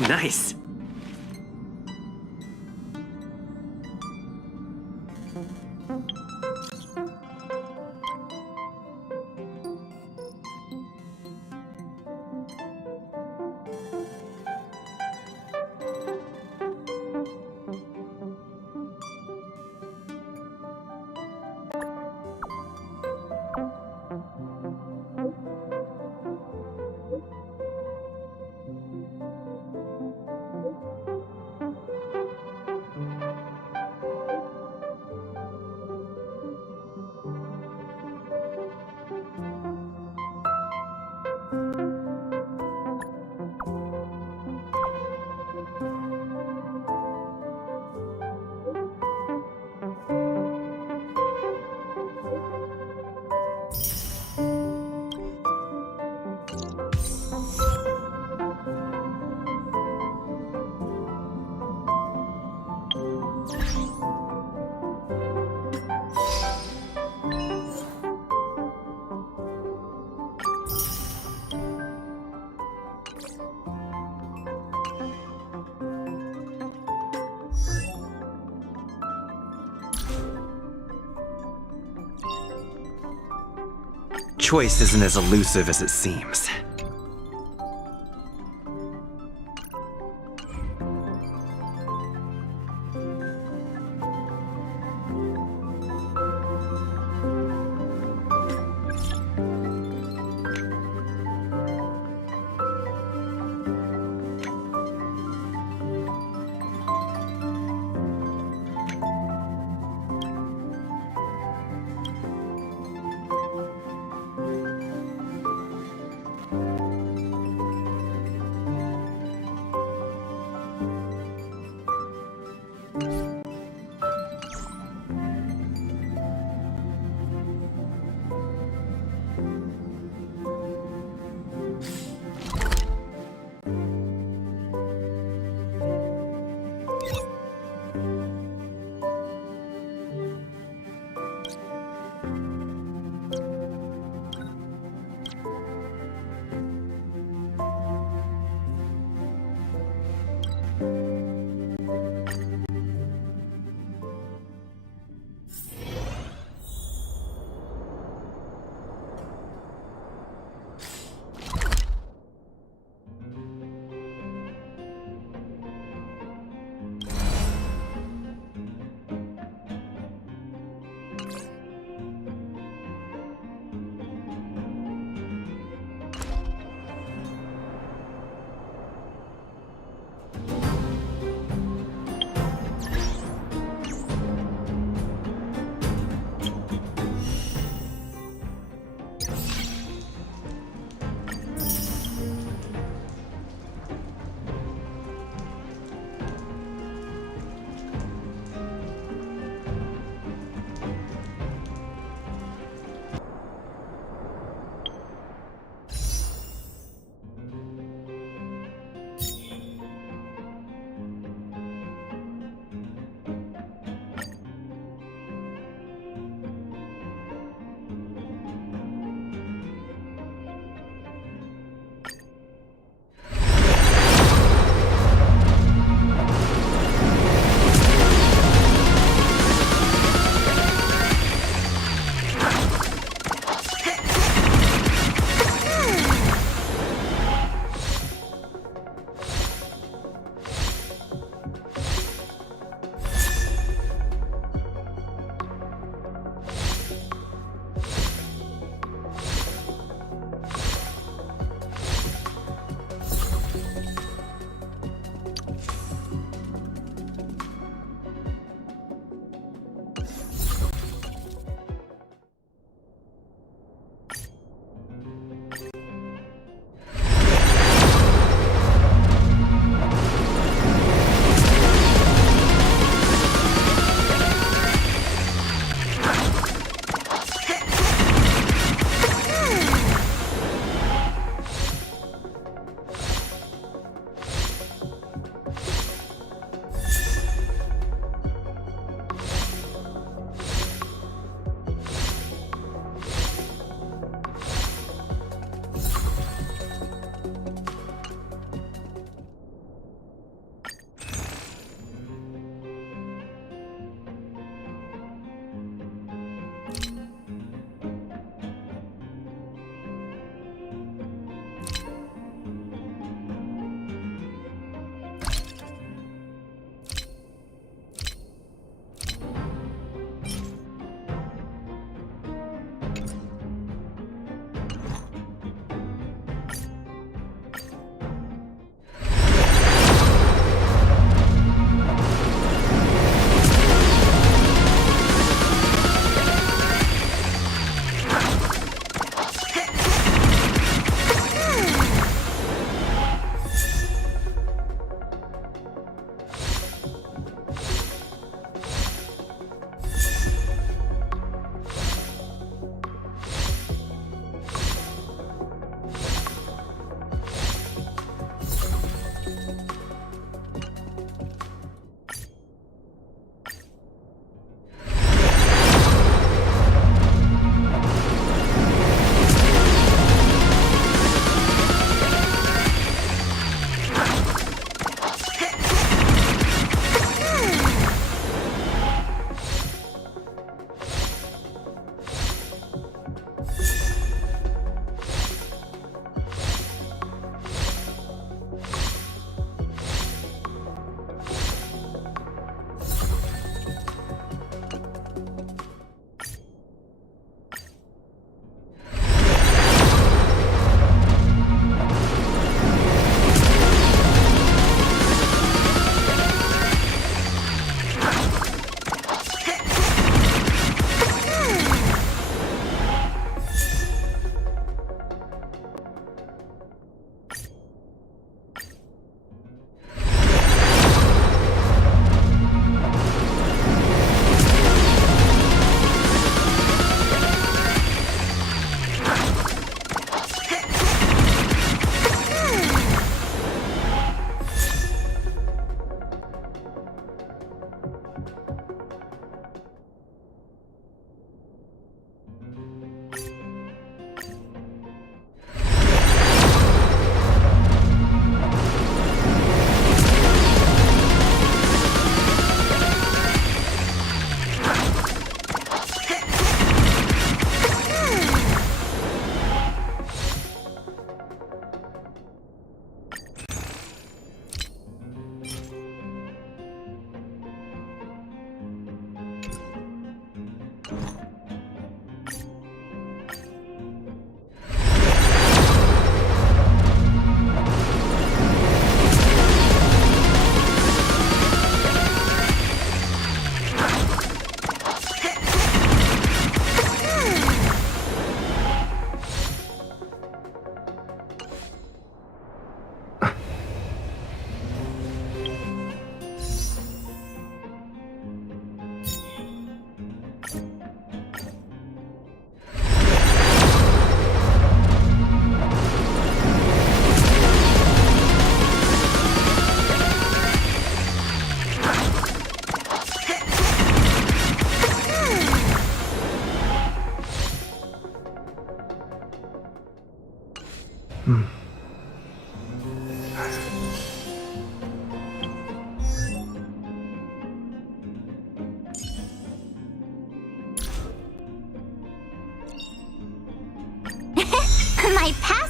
Nice. Choice isn't as elusive as it seems.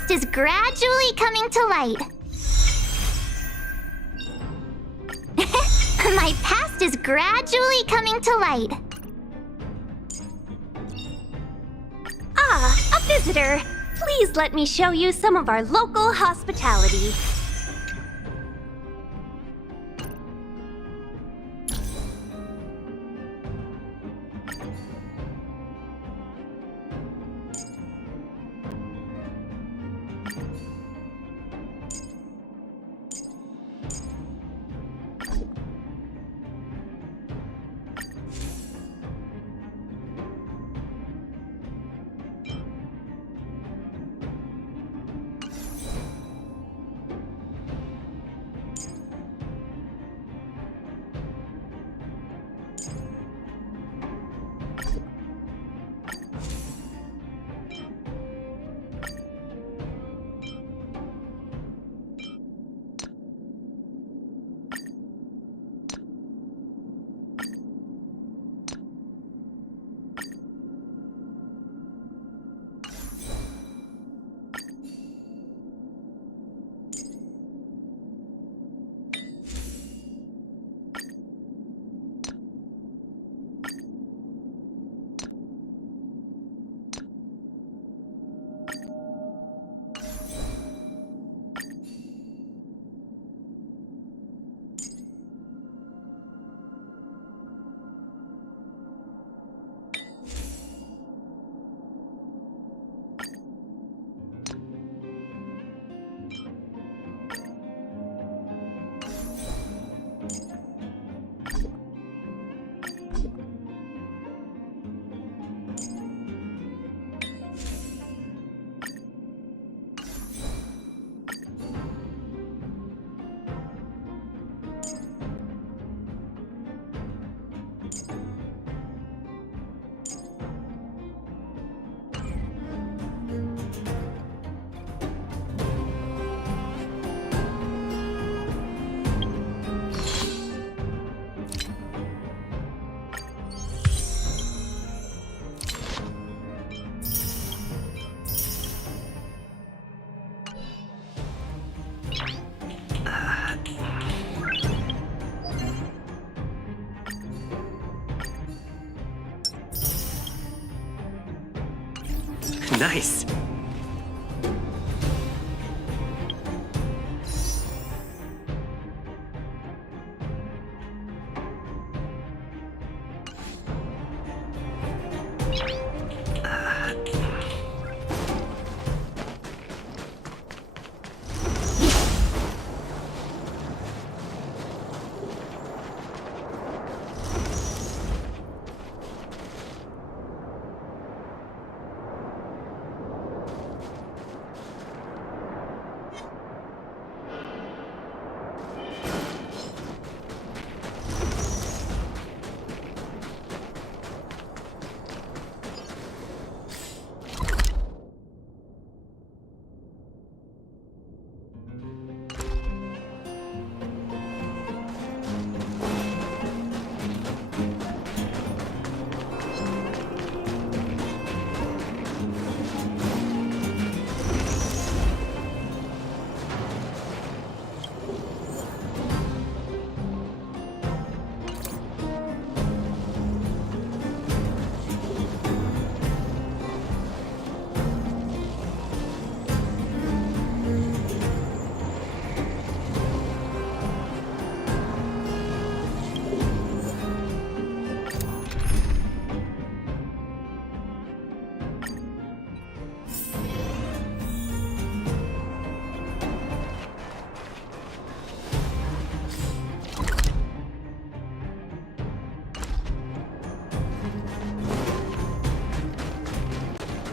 past is gradually coming to light. My past is gradually coming to light. Ah, a visitor. Please let me show you some of our local hospitality. Nice.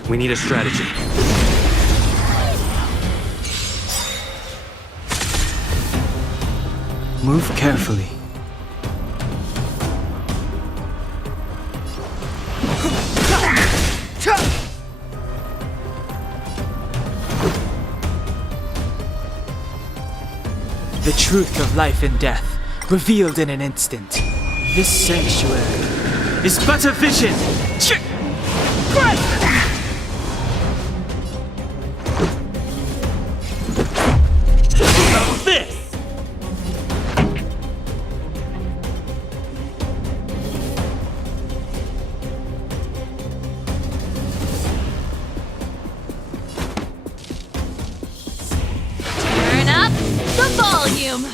We need a strategy. Move carefully. The truth of life and death, revealed in an instant. This sanctuary is but a vision! him!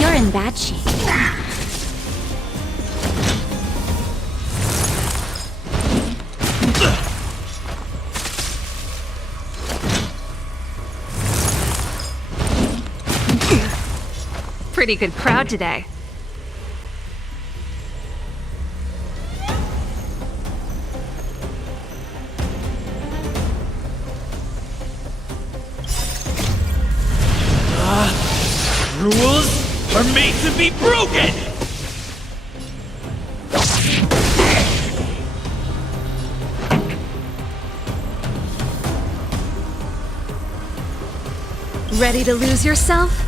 You're in bad shape. Pretty good crowd today. Rules are made to be broken! Ready to lose yourself?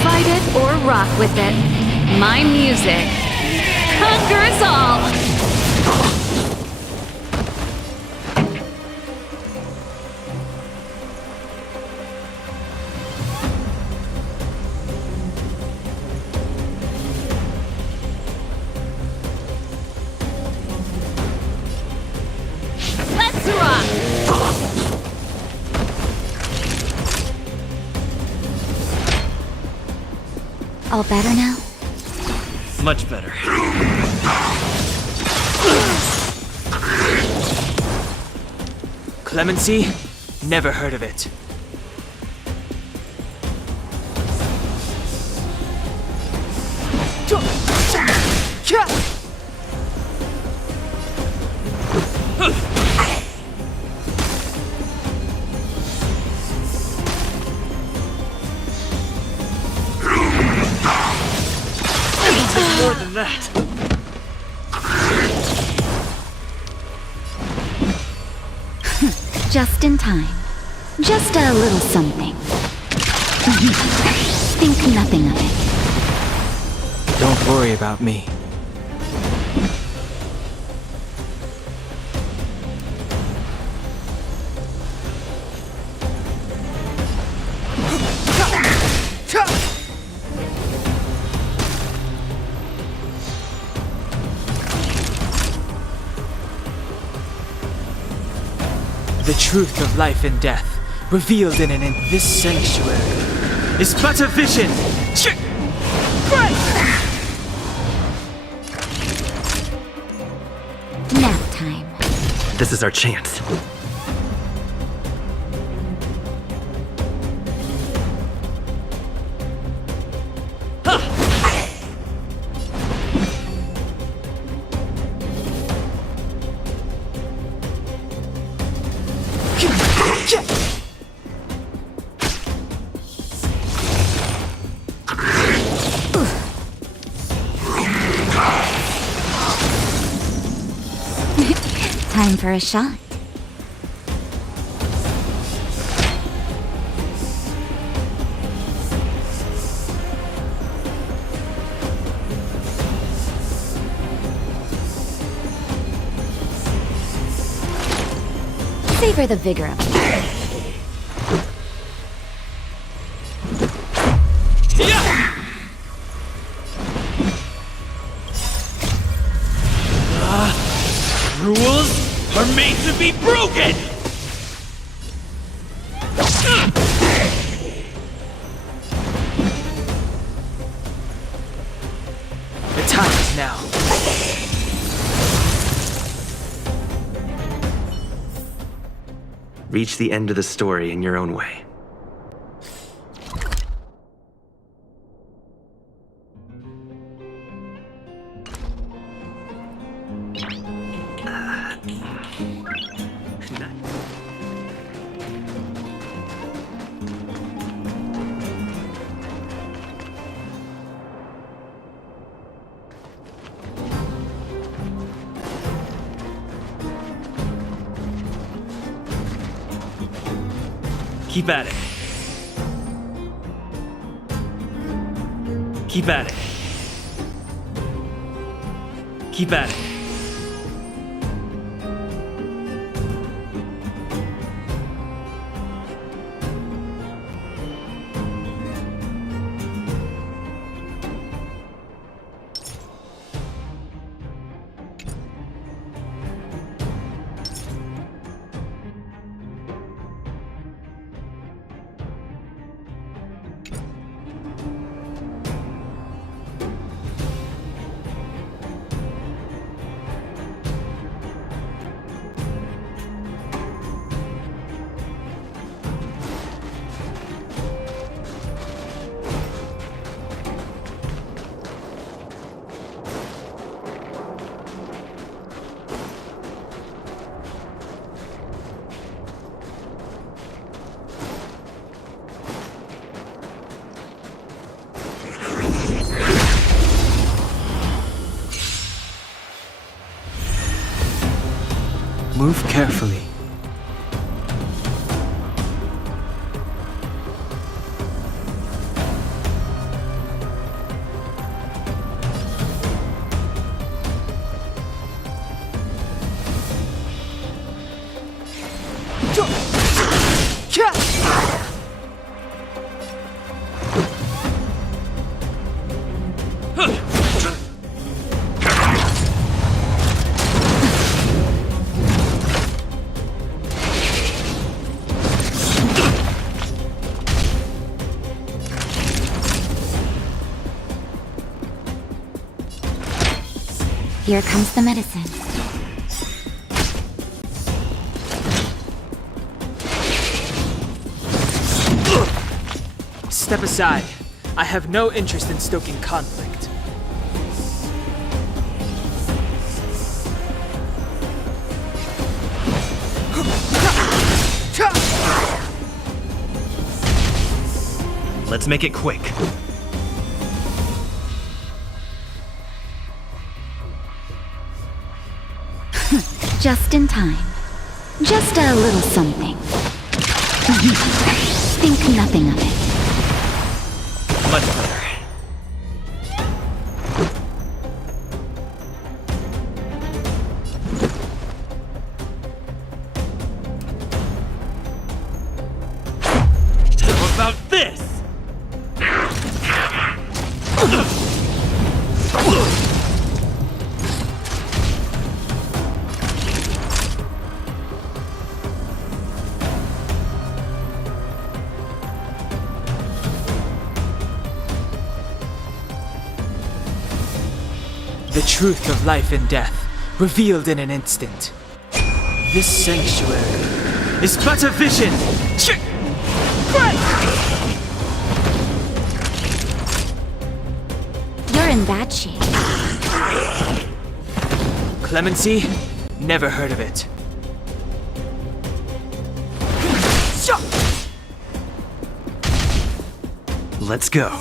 Fight it or rock with it. My music conquers all! Let's rock! All better now? Much better. Clemency? Never heard of it. More than that. Just in time. Just a little something. Think nothing of it. Don't worry about me. The truth of life and death, revealed in this sanctuary, is but a vision! Nap time. This is our chance. Time for a shot. Savor the vigor of it. Rules are made to be broken! The time is now. Reach the end of the story in your own way. Keep at it. Keep at it. Keep at it. Move carefully. Here comes the medicine. Step aside. I have no interest in stoking conflict. Let's make it quick. Just in time. Just a little something. Think nothing of it. Much better. How about this? The truth of life and death, revealed in an instant. This sanctuary is but a vision. You're in bad shape. Clemency? Never heard of it. Let's go.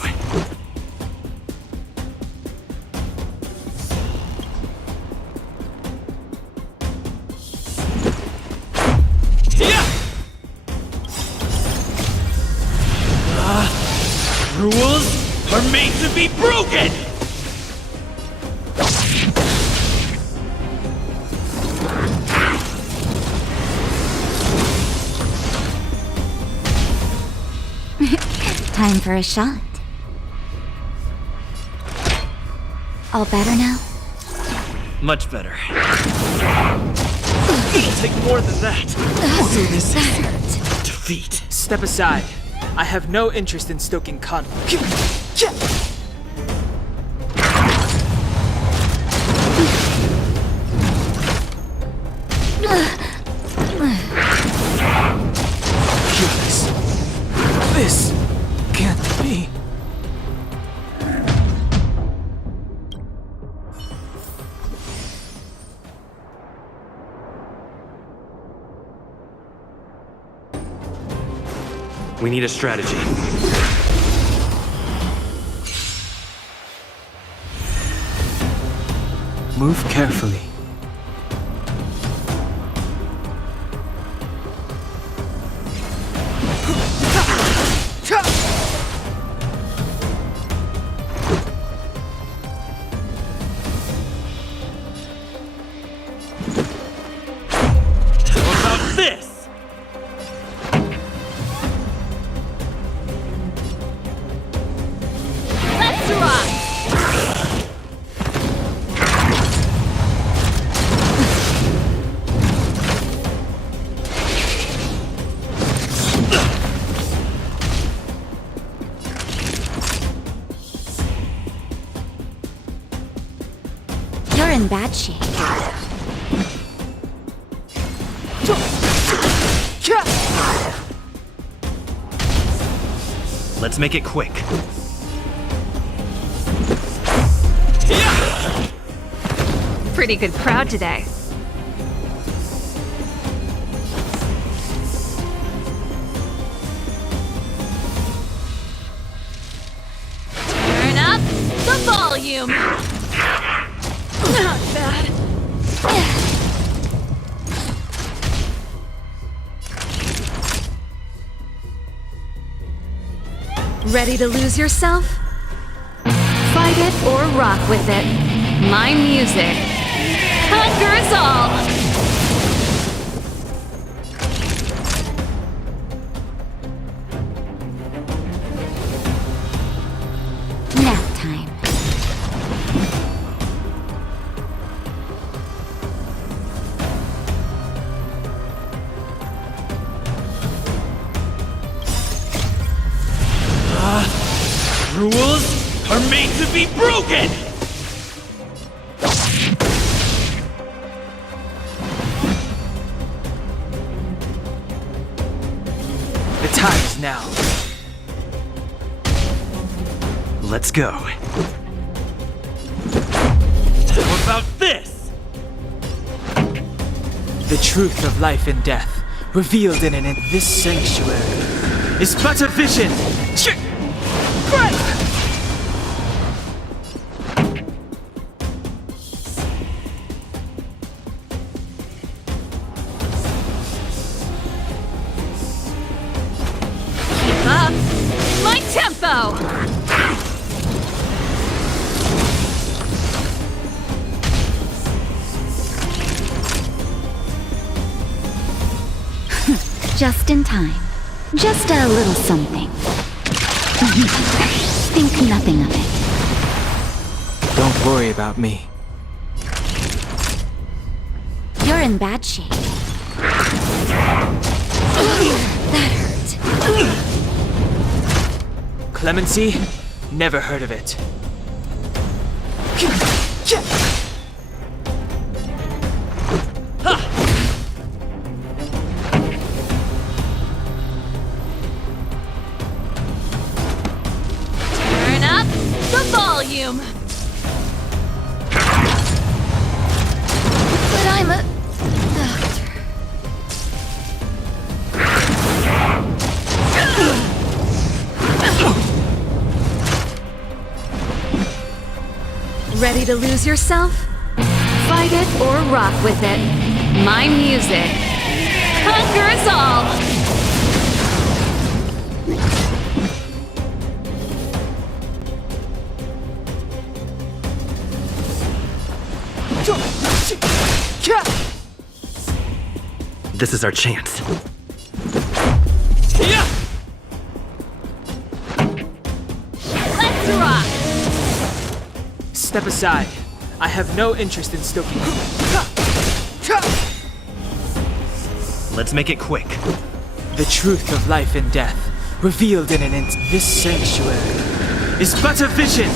Rules are made to be broken! Time for a shot. All better now? Much better. It'll take more than that. So this is defeat. Step aside. I have no interest in stoking conflict. This can't be. We need a strategy. Move carefully. How about this? Let's rock! You're in bad shape. Let's make it quick. Pretty good crowd today. Turn up the volume. Not bad. Ready to lose yourself? Fight it or rock with it. My music conquers all! Nap time. Rules are made to be broken! The time is now. Let's go. How about this? The truth of life and death, revealed in this sanctuary, is but a vision. Keep up my tempo! Just in time. Just a little something. Think nothing of it. Don't worry about me. You're in bad shape. That hurt. Clemency? Never heard of it. Turn up the volume! But I'm a doctor. Ready to lose yourself? Fight it or rock with it. My music conquers all! This is our chance. Let's rock! Step aside. I have no interest in stoking. Let's make it quick. The truth of life and death, revealed in this sanctuary, is but a vision.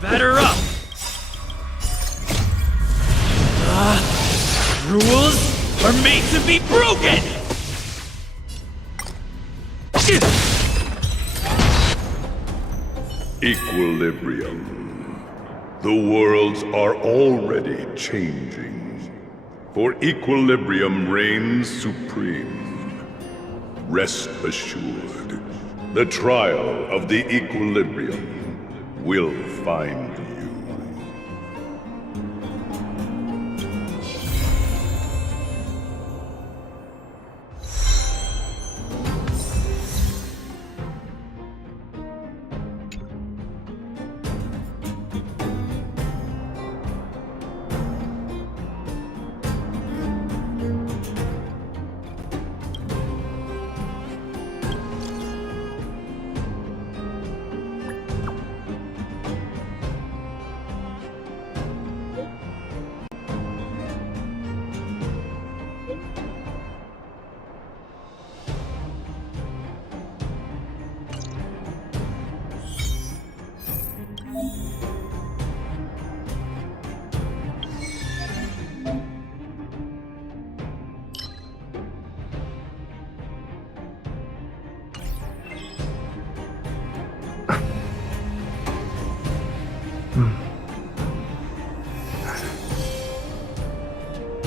Batter up! Rules are made to be broken! Equilibrium. The worlds are already changing, for equilibrium reigns supreme. Rest assured, the trial of the equilibrium will find you.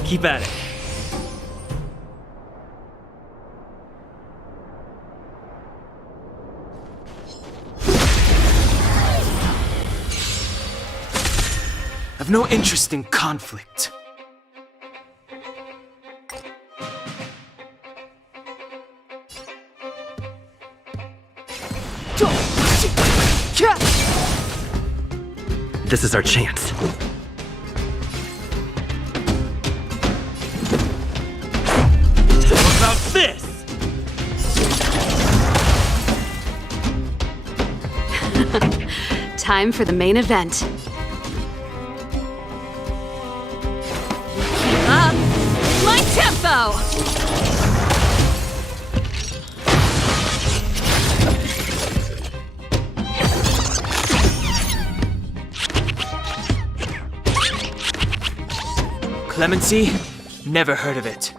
Keep at it. I've no interest in conflict. This is our chance. What about this? Time for the main event. Keep up my tempo! Clemency? Never heard of it.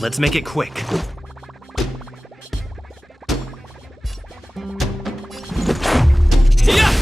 Let's make it quick. Yeah!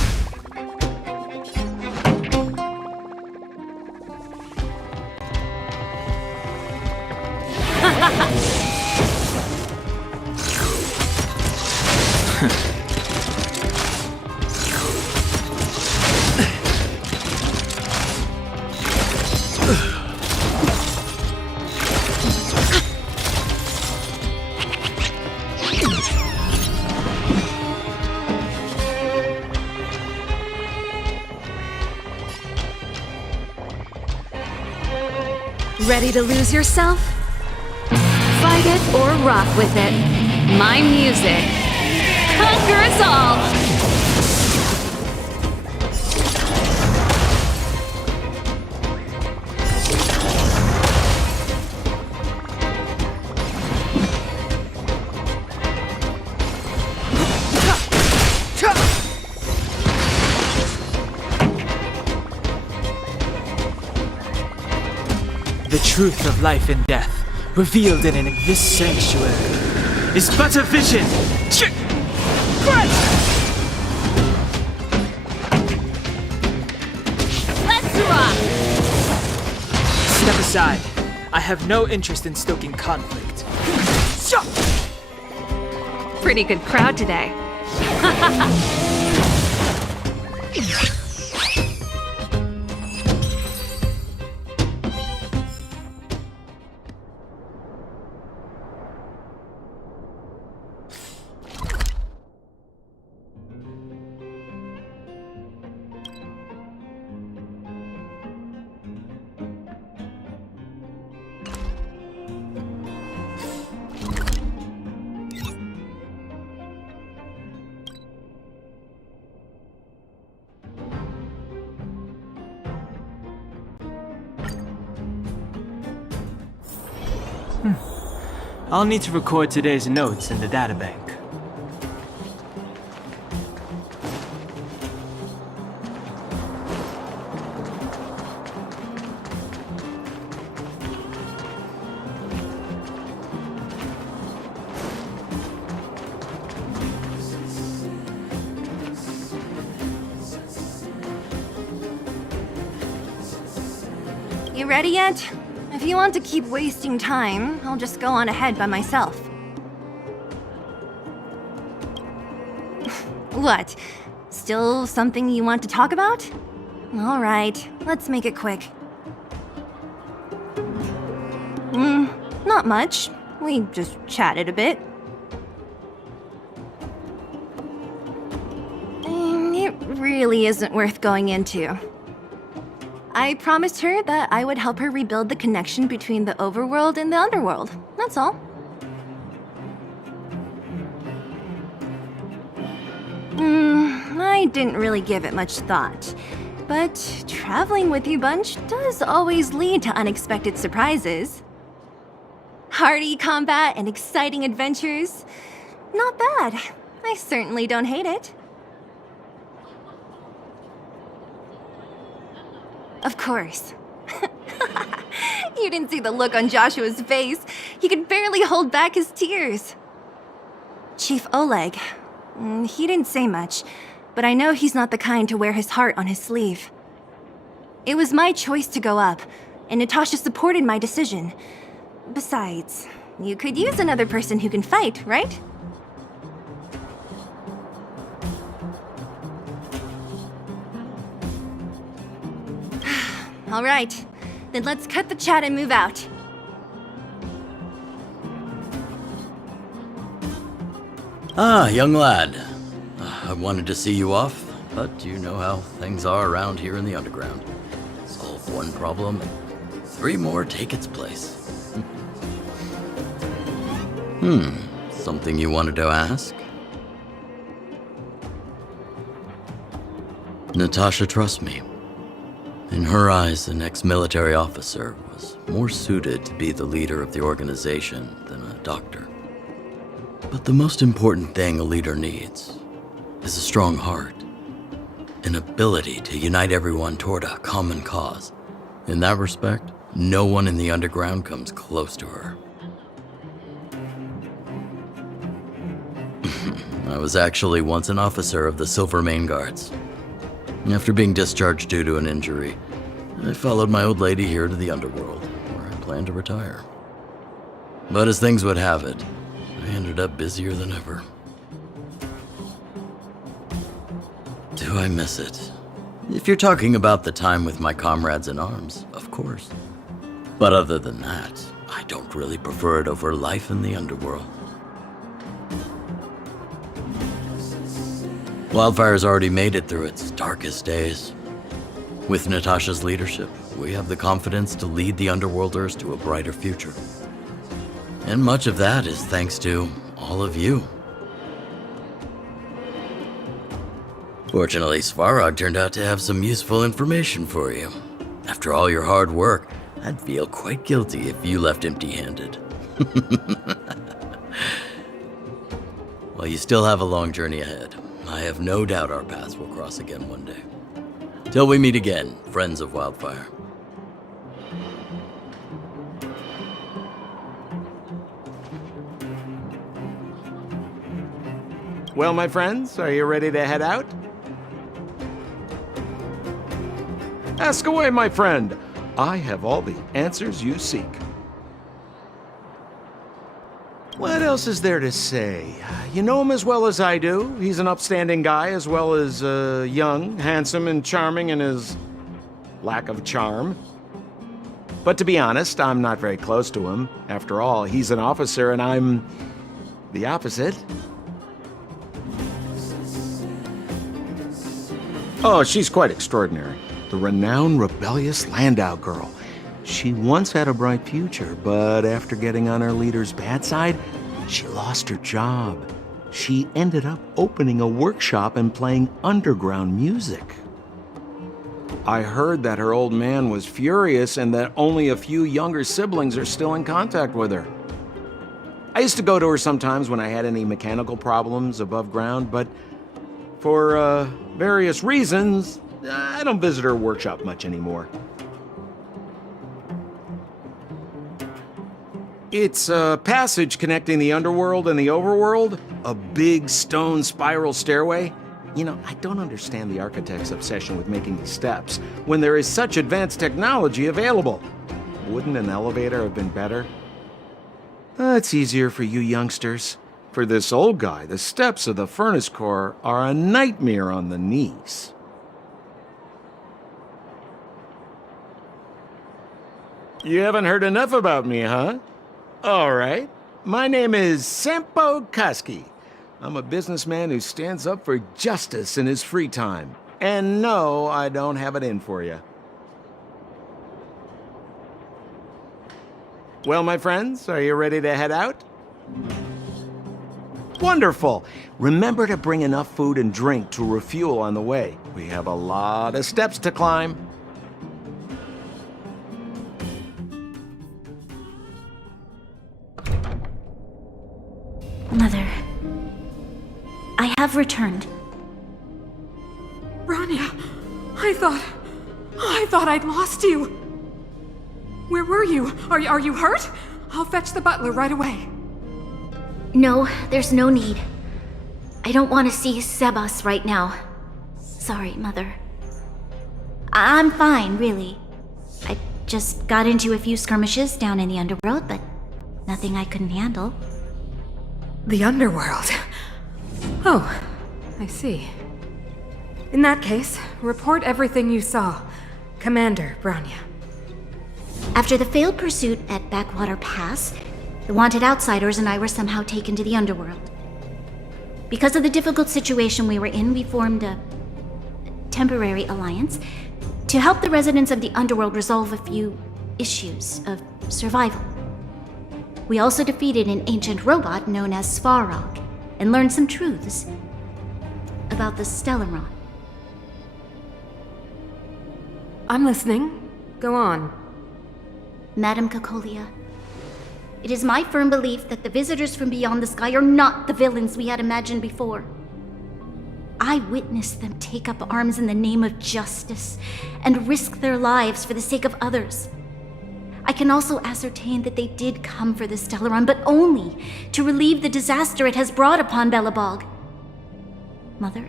Ready to lose yourself? Fight it or rock with it. My music. Conquer us all! The truth of life and death, revealed in this sanctuary, is but a vision. Let's rock! Step aside. I have no interest in stoking conflict. Pretty good crowd today. I'll need to record today's notes in the databank. You ready yet? If you want to keep wasting time, I'll just go on ahead by myself. What? Still something you want to talk about? All right, let's make it quick. Not much. We just chatted a bit. It really isn't worth going into. I promised her that I would help her rebuild the connection between the overworld and the underworld. That's all. I didn't really give it much thought. But traveling with you bunch does always lead to unexpected surprises. Hearty combat and exciting adventures. Not bad. I certainly don't hate it. Of course. You didn't see the look on Joshua's face. He could barely hold back his tears. Chief Oleg. He didn't say much, but I know he's not the kind to wear his heart on his sleeve. It was my choice to go up, and Natasha supported my decision. Besides, you could use another person who can fight, right? All right, then let's cut the chat and move out. Ah, young lad. I wanted to see you off, but you know how things are around here in the underground. Solve one problem, and 3 more take its place. Something you wanted to ask? Natasha trusts me. In her eyes, an ex-military officer was more suited to be the leader of the organization than a doctor. But the most important thing a leader needs is a strong heart, an ability to unite everyone toward a common cause. In that respect, no one in the underground comes close to her. I was actually once an officer of the Silver Main Guards. After being discharged due to an injury, I followed my old lady here to the underworld, where I planned to retire. But as things would have it, I ended up busier than ever. Do I miss it? If you're talking about the time with my comrades in arms, of course. But other than that, I don't really prefer it over life in the underworld. Wildfire's already made it through its darkest days. With Natasha's leadership, we have the confidence to lead the Underworlders to a brighter future. And much of that is thanks to all of you. Fortunately, Svarog turned out to have some useful information for you. After all your hard work, I'd feel quite guilty if you left empty-handed. While you still have a long journey ahead, I have no doubt our paths will cross again one day. Till we meet again, friends of Wildfire. Well, my friends, are you ready to head out? Ask away, my friend. I have all the answers you seek. What else is there to say? You know him as well as I do. He's an upstanding guy, as well as young, handsome, and charming in his lack of charm. But to be honest, I'm not very close to him. After all, he's an officer and I'm the opposite. Oh, she's quite extraordinary. The renowned rebellious Landau girl. She once had a bright future, but after getting on her leader's bad side, she lost her job. She ended up opening a workshop and playing underground music. I heard that her old man was furious and that only a few younger siblings are still in contact with her. I used to go to her sometimes when I had any mechanical problems above ground, but for various reasons, I don't visit her workshop much anymore. It's a passage connecting the underworld and the overworld, a big stone spiral stairway. You know, I don't understand the architect's obsession with making the steps when there is such advanced technology available. Wouldn't an elevator have been better? It's easier for you youngsters. For this old guy, the steps of the furnace core are a nightmare on the knees. You haven't heard enough about me, huh? All right. My name is Sampo Kaski. I'm a businessman who stands up for justice in his free time. And no, I don't have it in for you. Well, my friends, are you ready to head out? Wonderful. Remember to bring enough food and drink to refuel on the way. We have a lot of steps to climb. Mother, I have returned. Branya, I thought I'd lost you. Where were you? Are you hurt? I'll fetch the butler right away. No, there's no need. I don't want to see Sebas right now. Sorry, Mother. I'm fine, really. I just got into a few skirmishes down in the underworld, but nothing I couldn't handle. The underworld. Oh, I see. In that case, report everything you saw. Commander Branya. After the failed pursuit at Backwater Pass, the wanted outsiders and I were somehow taken to the underworld. Because of the difficult situation we were in, we formed a temporary alliance to help the residents of the underworld resolve a few issues of survival. We also defeated an ancient robot known as Svarog and learned some truths about the Stellaron. I'm listening. Go on. Madam Cocolia, it is my firm belief that the visitors from beyond the sky are not the villains we had imagined before. I witnessed them take up arms in the name of justice and risk their lives for the sake of others. I can also ascertain that they did come for the Stellaron, but only to relieve the disaster it has brought upon Belobog. Mother,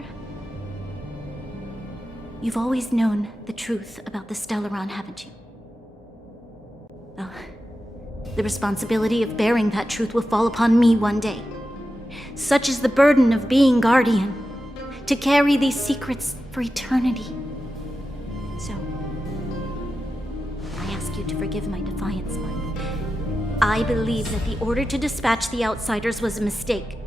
you've always known the truth about the Stellaron, haven't you? Well, the responsibility of bearing that truth will fall upon me one day. Such is the burden of being guardian, to carry these secrets for eternity. So, I ask you to forgive my defiance, but I believe that the order to dispatch the outsiders was a mistake.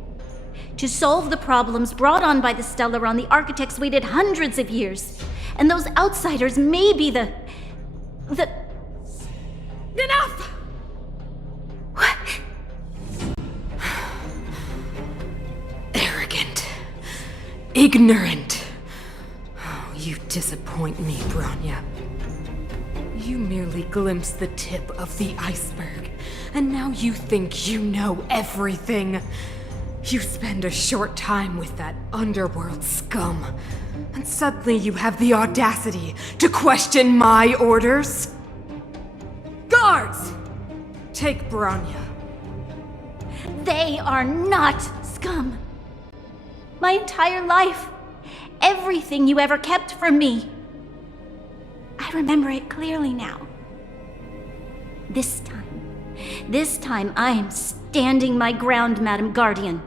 To solve the problems brought on by the Stellaron, the architects waited hundreds of years, and those outsiders may be the... Enough! What? Arrogant. Ignorant. Oh, you disappoint me, Bronya. You merely glimpsed the tip of the iceberg, and now you think you know everything. You spend a short time with that underworld scum, and suddenly you have the audacity to question my orders? Guards! Take Bronya. They are not scum. My entire life, everything you ever kept from me. I remember it clearly now. This time I am standing my ground, Madam Guardian.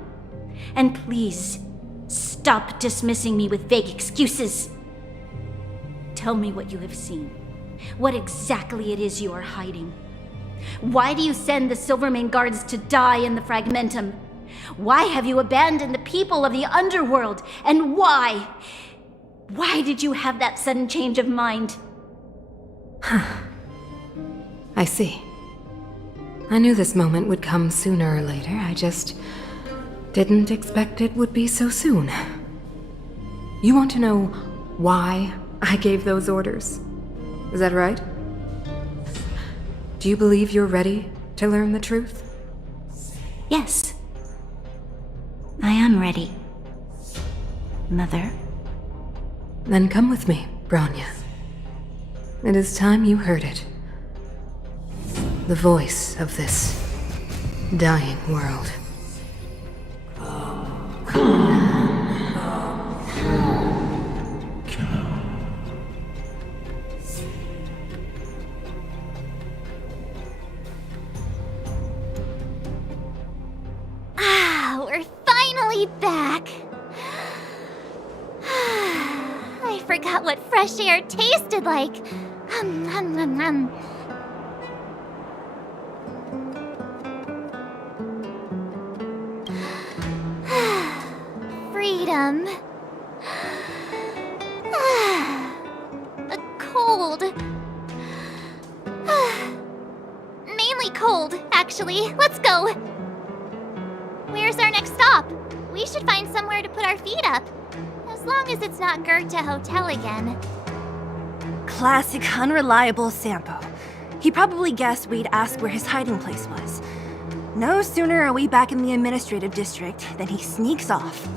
And please, stop dismissing me with vague excuses. Tell me what you have seen. What exactly it is you are hiding. Why do you send the Silvermane guards to die in the Fragmentum? Why have you abandoned the people of the underworld? And why? Why did you have that sudden change of mind? I see. I knew this moment would come sooner or later. I just didn't expect it would be so soon. You want to know why I gave those orders? Is that right? Do you believe you're ready to learn the truth? Yes. I am ready. Mother. Then come with me, Bronya. It is time you heard it. The voice of this dying world. We're finally back. I forgot what fresh air tasted like. Freedom. A cold. Mainly cold, actually. Let's go. Where's our next stop? We should find somewhere to put our feet up. As long as it's not Goethe Hotel again. Classic unreliable Sampo. He probably guessed we'd ask where his hiding place was. No sooner are we back in the administrative district than he sneaks off.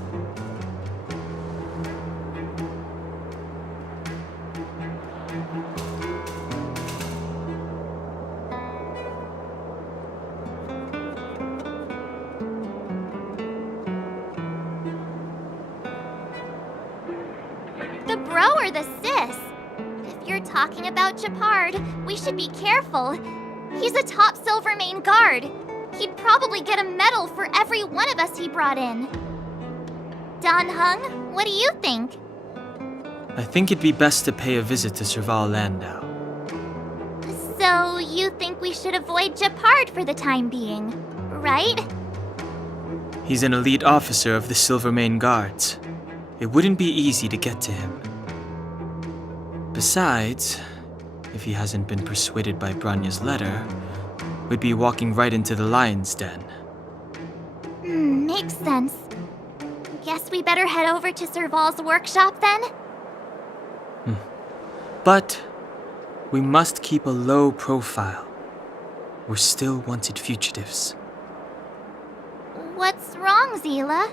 The bro or the sis? If you're talking about Japard, we should be careful. He's a top Silvermane guard. He'd probably get a medal for every one of us he brought in. Don Hung, what do you think? I think it'd be best to pay a visit to Serval Landau. So you think we should avoid Japard for the time being, right? He's an elite officer of the Silvermane Guards. It wouldn't be easy to get to him. Besides, if he hasn't been persuaded by Branya's letter, we'd be walking right into the lion's den. Makes sense. Guess we better head over to Serval's workshop then? But we must keep a low profile. We're still wanted fugitives. What's wrong, Zila?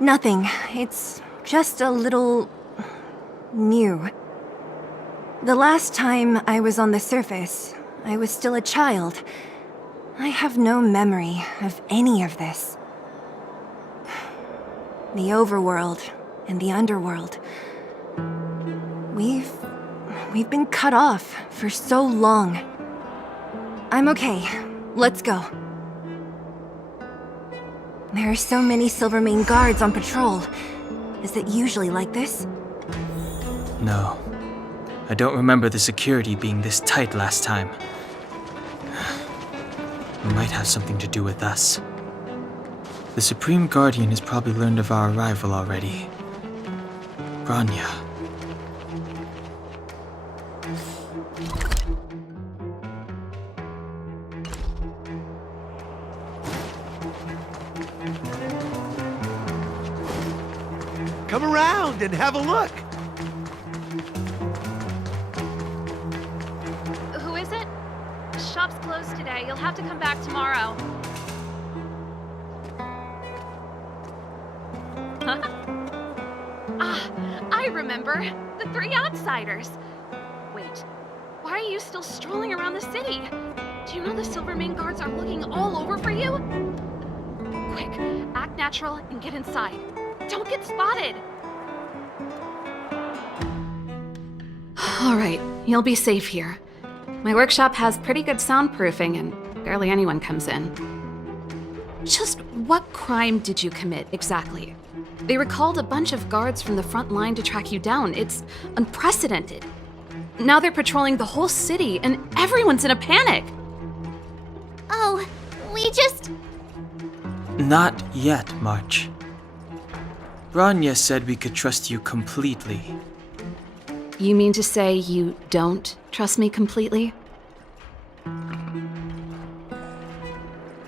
Nothing. It's just a little... new. The last time I was on the surface, I was still a child. I have no memory of any of this. The overworld and the underworld. We've been cut off for so long. I'm okay. Let's go. There are so many Silvermane guards on patrol. Is it usually like this? No. I don't remember the security being this tight last time. It might have something to do with us. The Supreme Guardian has probably learned of our arrival already. Branya. Come around and have a look. Who is it? Shop's closed today. You'll have to come back tomorrow. I remember. The three outsiders. Wait, why are you still strolling around the city? Do you know the Silvermane guards are looking all over for you? Quick, act natural and get inside. Don't get spotted! Alright, you'll be safe here. My workshop has pretty good soundproofing and barely anyone comes in. Just what crime did you commit, exactly? They recalled a bunch of guards from the front line to track you down. It's unprecedented. Now they're patrolling the whole city and everyone's in a panic! Oh, we just... Not yet, March. Branya said we could trust you completely. You mean to say you don't trust me completely?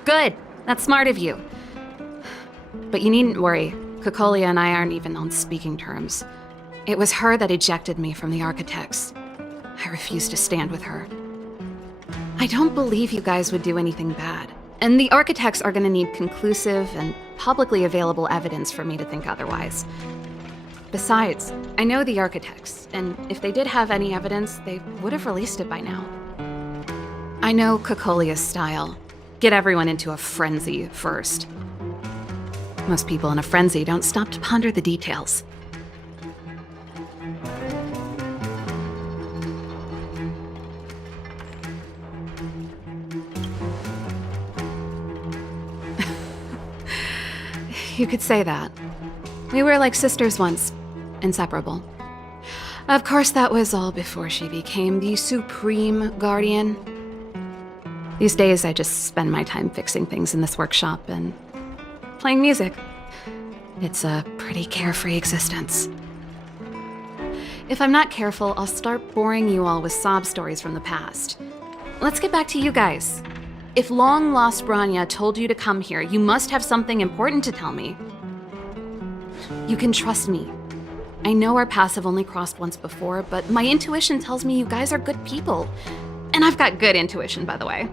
Good! That's smart of you. But you needn't worry. Kokolia and I aren't even on speaking terms. It was her that ejected me from the Architects. I refuse to stand with her. I don't believe you guys would do anything bad. And the Architects are gonna need conclusive and publicly available evidence for me to think otherwise. Besides, I know the Architects, and if they did have any evidence, they would have released it by now. I know Kokolia's style. Get everyone into a frenzy first. Most people in a frenzy don't stop to ponder the details. You could say that. We were like sisters once, inseparable. Of course, that was all before she became the Supreme Guardian. These days, I just spend my time fixing things in this workshop and playing music. It's a pretty carefree existence. If I'm not careful, I'll start boring you all with sob stories from the past. Let's get back to you guys. If long-lost Branya told you to come here, you must have something important to tell me. You can trust me. I know our paths have only crossed once before, but my intuition tells me you guys are good people. And I've got good intuition, by the way.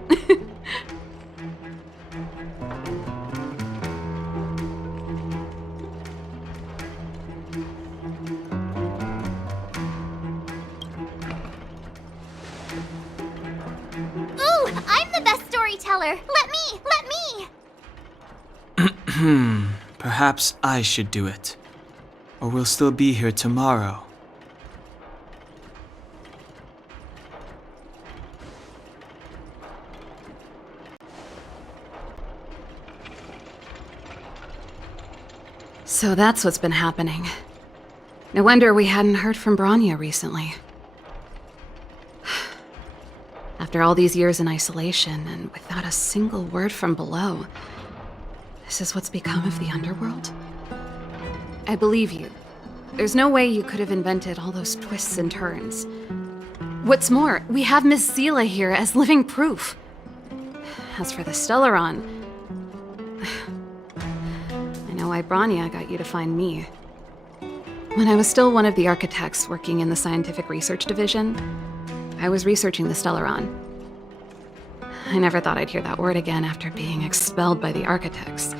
Ooh, I'm the best storyteller! Let me! Perhaps I should do it. Or we'll still be here tomorrow. So that's what's been happening. No wonder we hadn't heard from Branya recently. After all these years in isolation and without a single word from below, This is what's become of the underworld? I believe you. There's no way you could have invented all those twists and turns. What's more, we have Miss Zila here as living proof. As for the Stellaron, I know why Branya got you to find me. When I was still one of the architects working in the scientific research division, I was researching the Stellaron. I never thought I'd hear that word again after being expelled by the architects.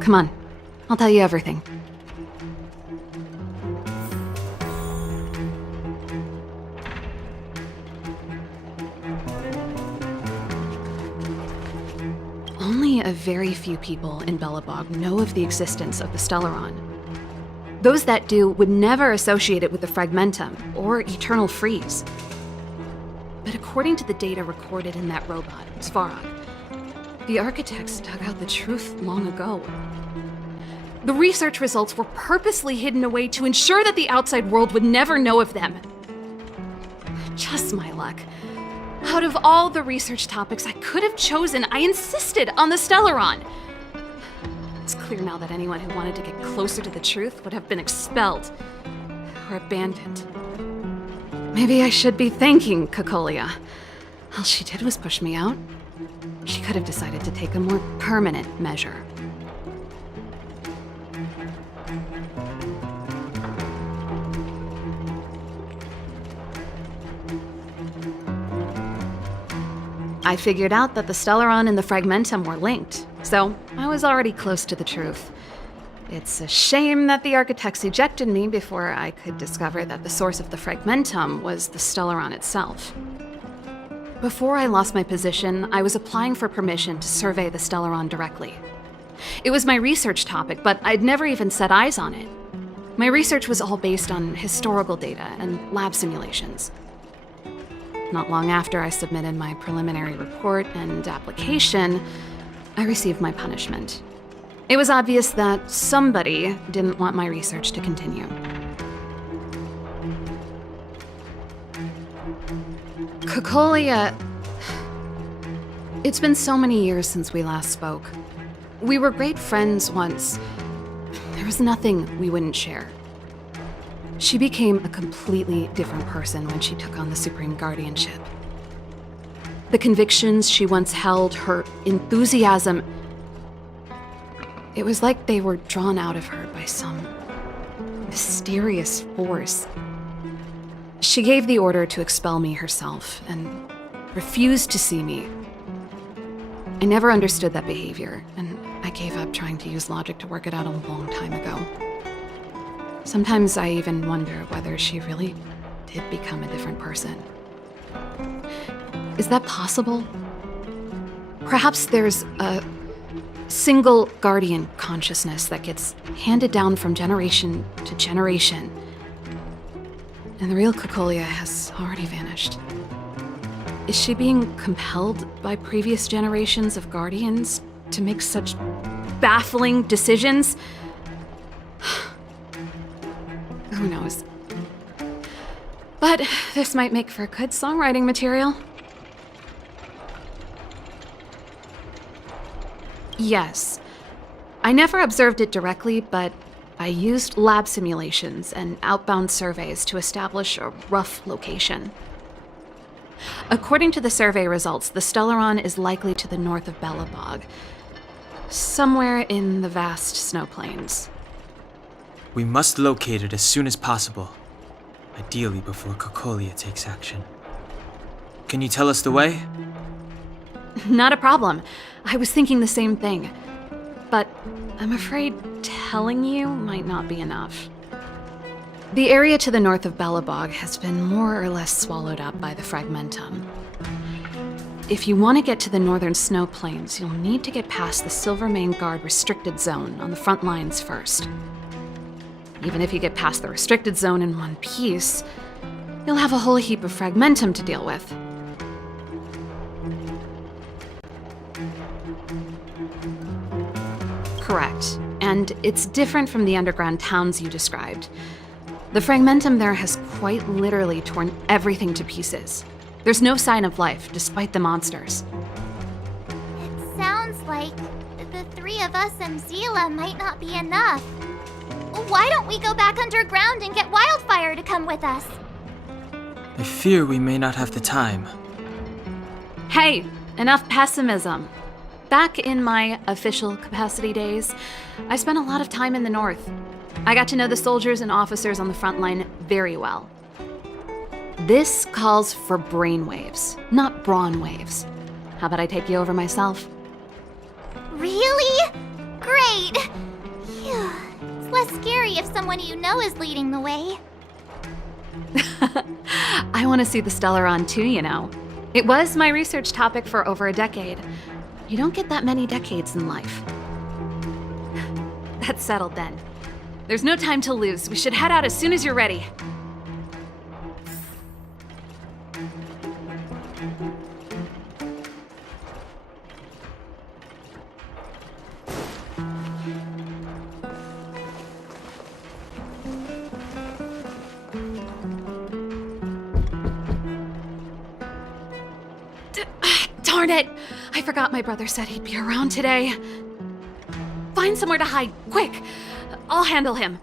Come on, I'll tell you everything. Only a very few people in Belobog know of the existence of the Stellaron. Those that do would never associate it with the Fragmentum or Eternal Freeze. But according to the data recorded in that robot, Svarog, the architects dug out the truth long ago. The research results were purposely hidden away to ensure that the outside world would never know of them. Just my luck. Out of all the research topics I could have chosen, I insisted on the Stellaron. It's clear now that anyone who wanted to get closer to the truth would have been expelled or abandoned. Maybe I should be thanking Cocolia. All she did was push me out. She could have decided to take a more permanent measure. I figured out that the Stellaron and the Fragmentum were linked, so I was already close to the truth. It's a shame that the architects ejected me before I could discover that the source of the Fragmentum was the Stellaron itself. Before I lost my position, I was applying for permission to survey the Stellaron directly. It was my research topic, but I'd never even set eyes on it. My research was all based on historical data and lab simulations. Not long after I submitted my preliminary report and application, I received my punishment. It was obvious that somebody didn't want my research to continue. Cocolia... It's been so many years since we last spoke. We were great friends once. There was nothing we wouldn't share. She became a completely different person when she took on the Supreme Guardianship. The convictions she once held, her enthusiasm, it was like they were drawn out of her by some mysterious force. She gave the order to expel me herself and refused to see me. I never understood that behavior, and I gave up trying to use logic to work it out a long time ago. Sometimes I even wonder whether she really did become a different person. Is that possible? Perhaps there's a single guardian consciousness that gets handed down from generation to generation, and the real Cocolia has already vanished. Is she being compelled by previous generations of guardians to make such baffling decisions? Who knows? But this might make for good songwriting material. Yes. I never observed it directly, but I used lab simulations and outbound surveys to establish a rough location. According to the survey results, the Stellaron is likely to the north of Belobog, somewhere in the vast snow plains. We must locate it as soon as possible, ideally before Cocolia takes action. Can you tell us the way? Not a problem. I was thinking the same thing. But I'm afraid telling you might not be enough. The area to the north of Belobog has been more or less swallowed up by the Fragmentum. If you want to get to the northern snow plains, you'll need to get past the Silvermane Guard restricted zone on the front lines first. Even if you get past the restricted zone in one piece, you'll have a whole heap of Fragmentum to deal with. Correct. And it's different from the underground towns you described. The Fragmentum there has quite literally torn everything to pieces. There's no sign of life, despite the monsters. It sounds like The three of us and Zila might not be enough. Why don't we go back underground and get Wildfire to come with us? I fear we may not have the time. Hey, enough pessimism. Back in my official capacity days, I spent a lot of time in the north. I got to know the soldiers and officers on the front line very well. This calls for brainwaves, not brawn waves. How about I take you over myself? Really? Great! Phew. It's less scary if someone you know is leading the way. I want to see the Stellaron too, you know. It was my research topic for over a decade. You don't get that many decades in life. That's settled then. There's no time to lose. We should head out as soon as you're ready. Darn it! I forgot my brother said he'd be around today. Find somewhere to hide, quick! I'll handle him.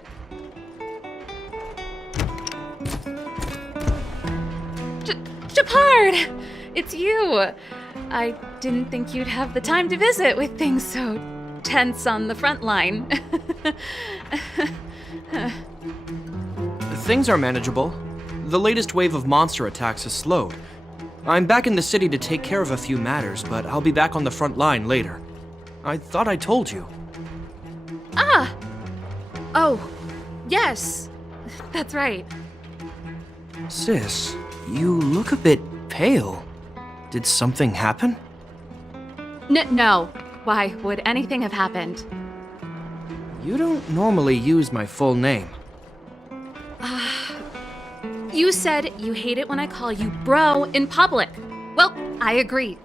Japard! It's you! I didn't think you'd have the time to visit with things so tense on the front line. Things are manageable. The latest wave of monster attacks has slowed. I'm back in the city to take care of a few matters, but I'll be back on the front line later. I thought I told you. Ah! Oh, yes. That's right. Sis, you look a bit pale. Did something happen? No. Why would anything have happened? You don't normally use my full name. You said you hate it when I call you bro in public. Well, I agree.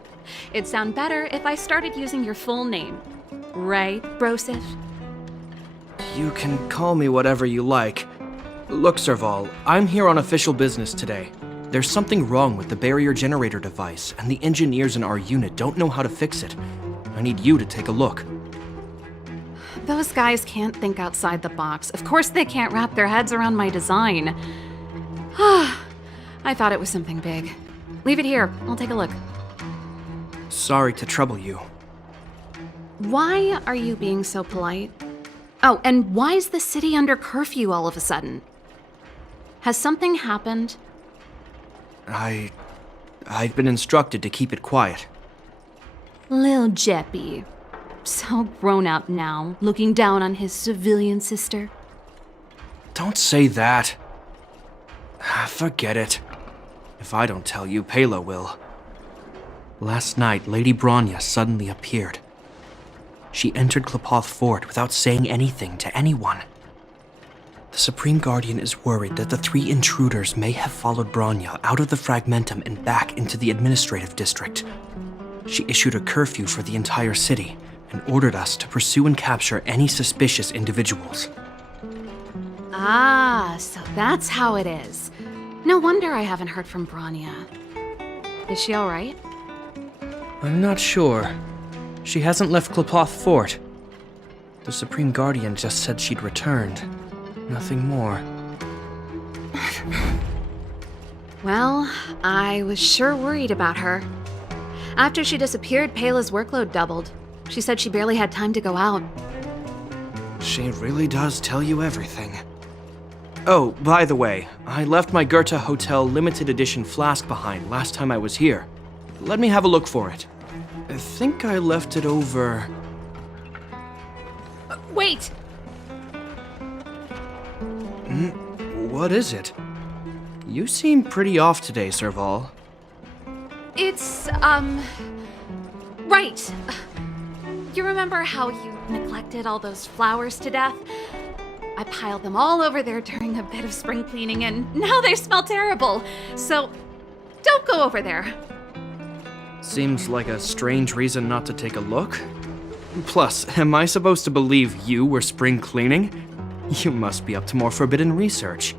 It'd sound better if I started using your full name. Right, Brosif? You can call me whatever you like. Look, Serval, I'm here on official business today. There's something wrong with the barrier generator device, and the engineers in our unit don't know how to fix it. I need you to take a look. Those guys can't think outside the box. Of course they can't wrap their heads around my design. I thought it was something big. Leave it here. I'll take a look. Sorry to trouble you. Why are you being so polite? Oh, and why is the city under curfew all of a sudden? Has something happened? I've been instructed to keep it quiet. Lil Jeppy. So grown up now, looking down on his civilian sister. Don't say that. Forget it. If I don't tell you, Pela will. Last night, Lady Bronya suddenly appeared. She entered Klapoth Fort without saying anything to anyone. The Supreme Guardian is worried that the three intruders may have followed Bronya out of the Fragmentum and back into the administrative district. She issued a curfew for the entire city and ordered us to pursue and capture any suspicious individuals. Ah, so that's how it is. No wonder I haven't heard from Bronya. Is she all right? I'm not sure. She hasn't left Klapoth Fort. The Supreme Guardian just said she'd returned. Nothing more. Well, I was sure worried about her. After she disappeared, Pela's workload doubled. She said she barely had time to go out. She really does tell you everything. Oh, by the way, I left my Goethe Hotel limited edition flask behind last time I was here. Let me have a look for it. I think I left it over... Wait! What is it? You seem pretty off today, Serval. It's, right. You remember how you neglected all those flowers to death? I piled them all over there during a bit of spring cleaning, and now they smell terrible. So, don't go over there. Seems like a strange reason not to take a look. Plus, am I supposed to believe you were spring cleaning? You must be up to more forbidden research.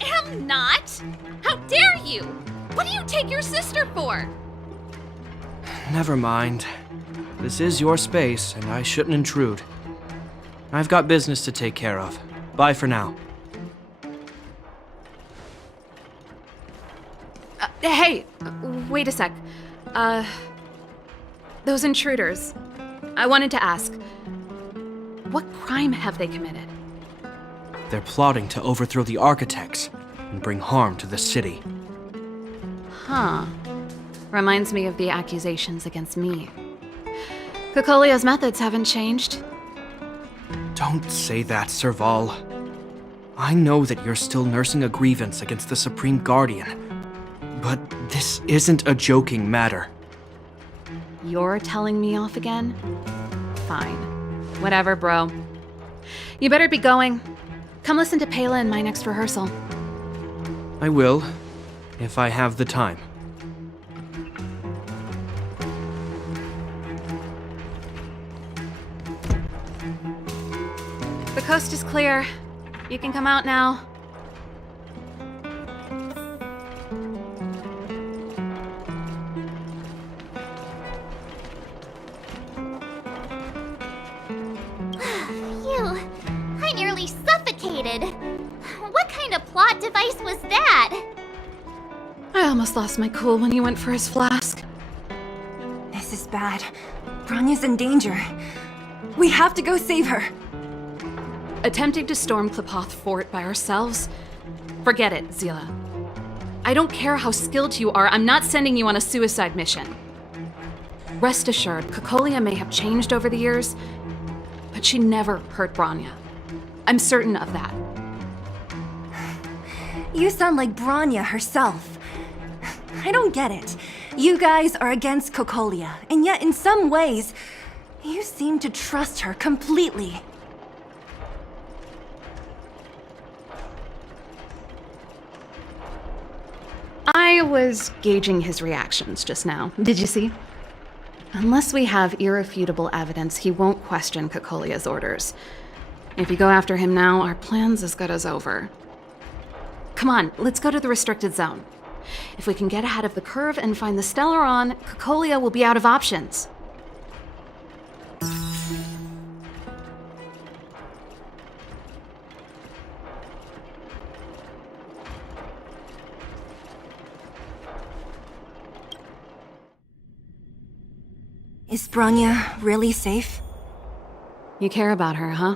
Am not? How dare you? What do you take your sister for? Never mind. This is your space, and I shouldn't intrude. I've got business to take care of. Bye for now. Hey, wait a sec. Those intruders. I wanted to ask, what crime have they committed? They're plotting to overthrow the architects and bring harm to the city. Huh. Reminds me of the accusations against me. Cocolia's methods haven't changed. Don't say that, Serval. I know that you're still nursing a grievance against the Supreme Guardian, but this isn't a joking matter. You're telling me off again? Fine. Whatever, bro. You better be going. Come listen to Pela in my next rehearsal. I will, if I have the time. The coast is clear. You can come out now. Phew, I nearly suffocated. What kind of plot device was that? I almost lost my cool when he went for his flask. This is bad. Bronya's in danger. We have to go save her. Attempting to storm Klipoth Fort by ourselves? Forget it, Zila. I don't care how skilled you are, I'm not sending you on a suicide mission. Rest assured, Cocolia may have changed over the years, but she never hurt Bronya. I'm certain of that. You sound like Bronya herself. I don't get it. You guys are against Cocolia, and yet in some ways, you seem to trust her completely. I was gauging his reactions just now. Did you see? Unless we have irrefutable evidence, he won't question Cocolia's orders. If you go after him now, our plan's as good as over. Come on, let's go to the restricted zone. If we can get ahead of the curve and find the Stellaron, Cocolia will be out of options. Is Bronya really safe? You care about her, huh?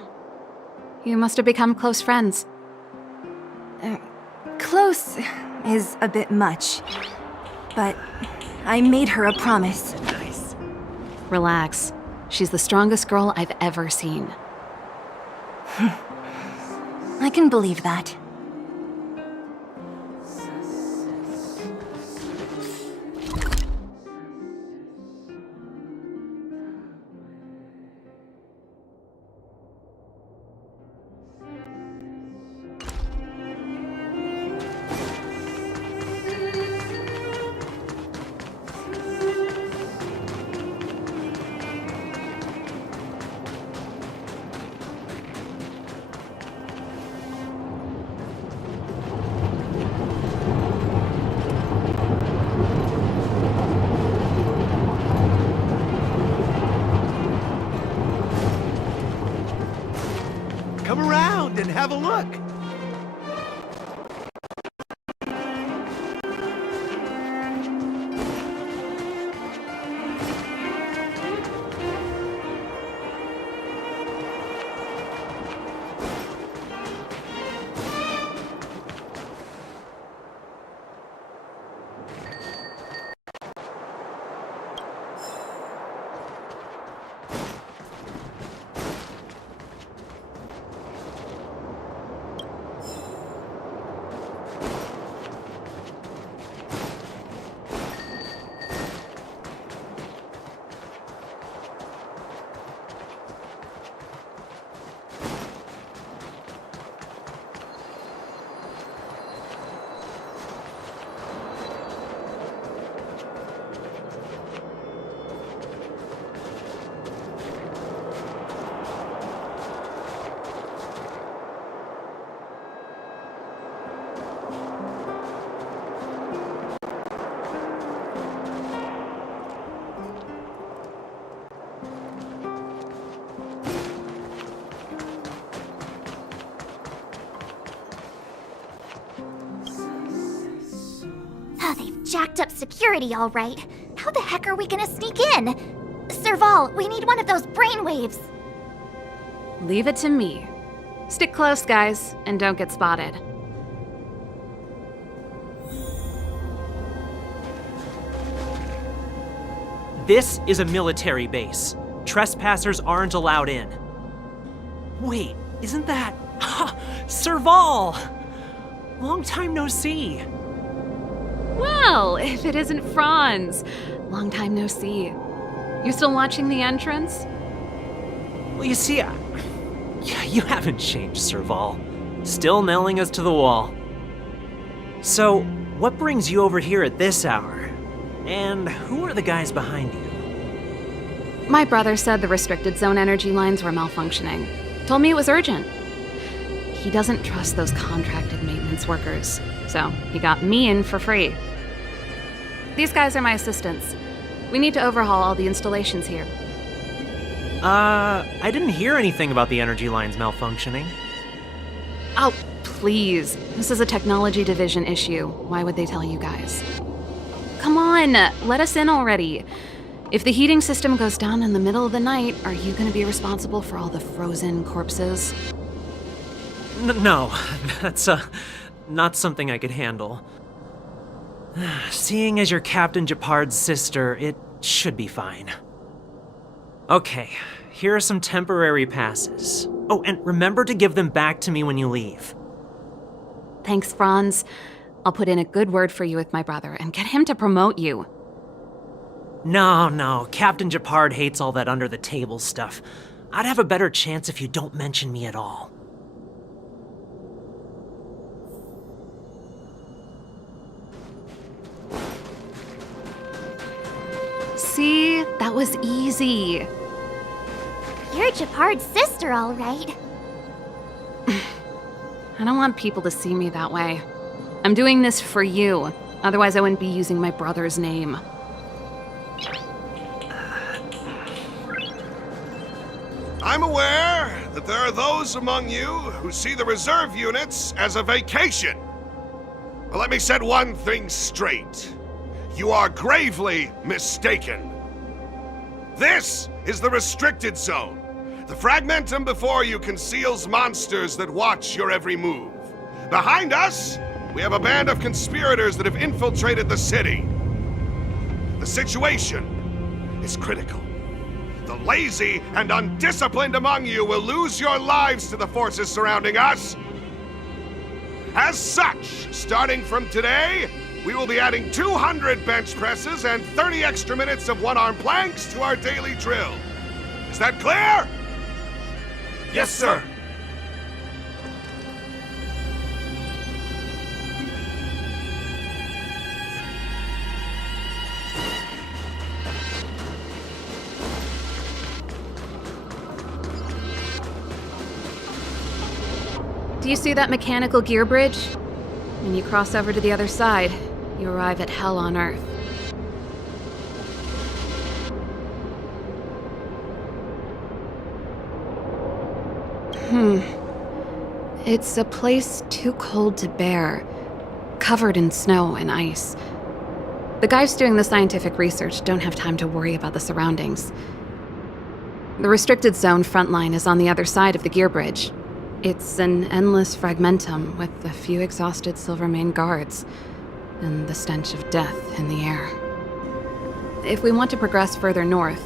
You must have become close friends. Close is a bit much, but I made her a promise. Relax. She's the strongest girl I've ever seen. I can believe that. Come around and have a look. jacked up security, all right. How the heck are we gonna sneak in? Serval, we need one of those brainwaves. Leave it to me. Stick close, guys, and don't get spotted. This is a military base. Trespassers aren't allowed in. Wait, isn't that... Serval! Long time no see. Well, if it isn't Franz. Long time no see. You still watching the entrance? Well, you see, you haven't changed, Serval. Still nailing us to the wall. So, what brings you over here at this hour? And who are the guys behind you? My brother said the restricted zone energy lines were malfunctioning. Told me it was urgent. He doesn't trust those contracted maintenance workers, so he got me in for free. These guys are my assistants. We need to overhaul all the installations here. I didn't hear anything about the energy lines malfunctioning. Oh, please. This is a technology division issue. Why would they tell you guys? Come on, let us in already. If the heating system goes down in the middle of the night, are you going to be responsible for all the frozen corpses? No, that's not something I could handle. Seeing as you're Captain Japard's sister, it should be fine. Okay, here are some temporary passes. Oh, and remember to give them back to me when you leave. Thanks, Franz. I'll put in a good word for you with my brother and get him to promote you. No, Captain Japard hates all that under-the-table stuff. I'd have a better chance if you don't mention me at all. See? That was easy. You're Japard's sister, all right. I don't want people to see me that way. I'm doing this for you. Otherwise, I wouldn't be using my brother's name. I'm aware that there are those among you who see the reserve units as a vacation. Well, let me set one thing straight. You are gravely mistaken. This is the restricted zone. The fragmentum before you conceals monsters that watch your every move. Behind us, we have a band of conspirators that have infiltrated the city. The situation is critical. The lazy and undisciplined among you will lose your lives to the forces surrounding us. As such, starting from today, we will be adding 200 bench presses and 30 extra minutes of one-arm planks to our daily drill. Is that clear? Yes, sir. Do you see that mechanical gear bridge? When you cross over to the other side, you arrive at hell on Earth. It's a place too cold to bear, covered in snow and ice. The guys doing the scientific research don't have time to worry about the surroundings. The restricted zone front line is on the other side of the gear bridge. It's an endless fragmentum with a few exhausted Silvermane guards and the stench of death in the air. If we want to progress further north,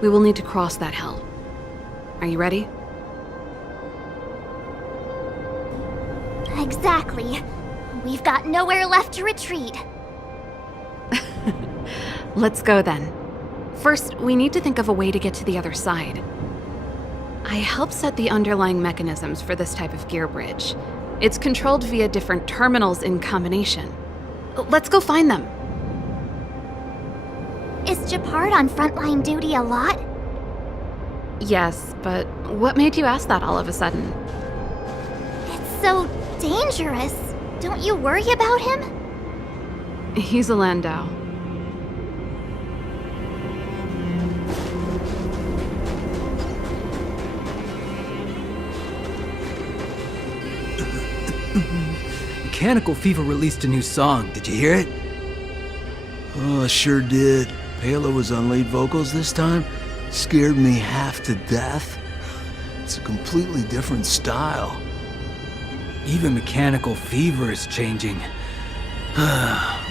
we will need to cross that hell. Are you ready? Exactly. We've got nowhere left to retreat. Let's go then. First, we need to think of a way to get to the other side. I helped set the underlying mechanisms for this type of gear bridge. It's controlled via different terminals in combination. Let's go find them. Is Japard on frontline duty a lot? Yes, but what made you ask that all of a sudden? It's so dangerous. Don't you worry about him? He's a Landau. Mechanical Fever released a new song. Did you hear it? Oh, sure did. Pela was on lead vocals this time. Scared me half to death. It's a completely different style. Even Mechanical Fever is changing.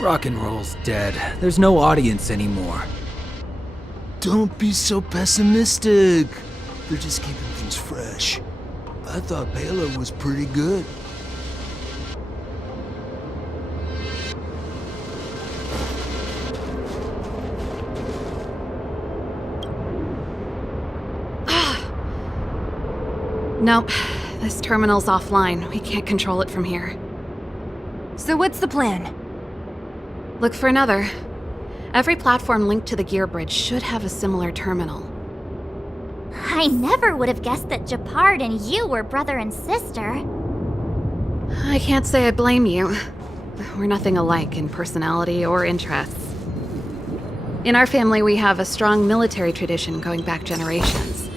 Rock and roll's dead. There's no audience anymore. Don't be so pessimistic. They're just keeping things fresh. I thought Pela was pretty good. Nope. This terminal's offline. We can't control it from here. So what's the plan? Look for another. Every platform linked to the gear bridge should have a similar terminal. I never would have guessed that Japard and you were brother and sister. I can't say I blame you. We're nothing alike in personality or interests. In our family, we have a strong military tradition going back generations.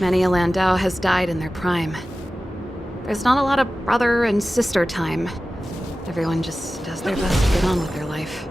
Many a Landau has died in their prime. There's not a lot of brother and sister time. Everyone just does their best to get on with their life.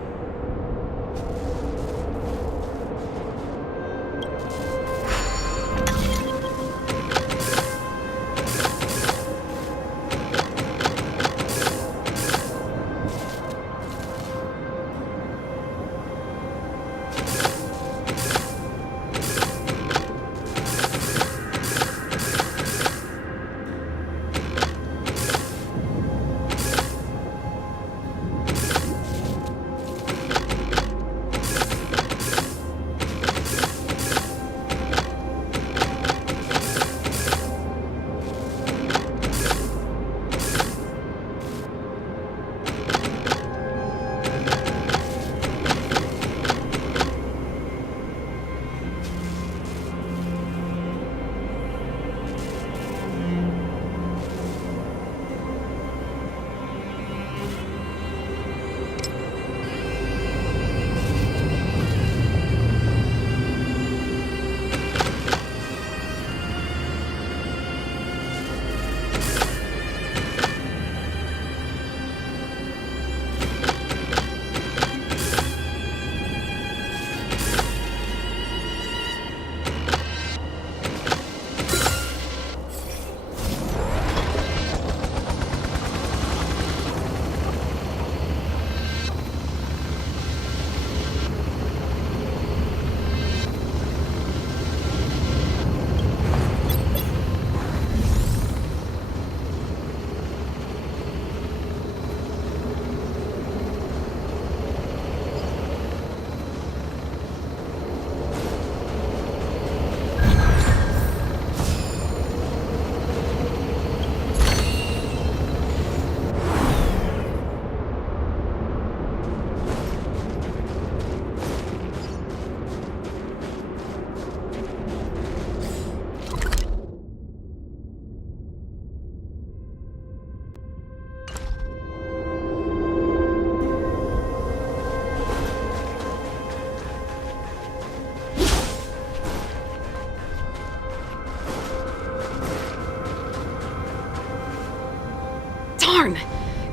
Darn!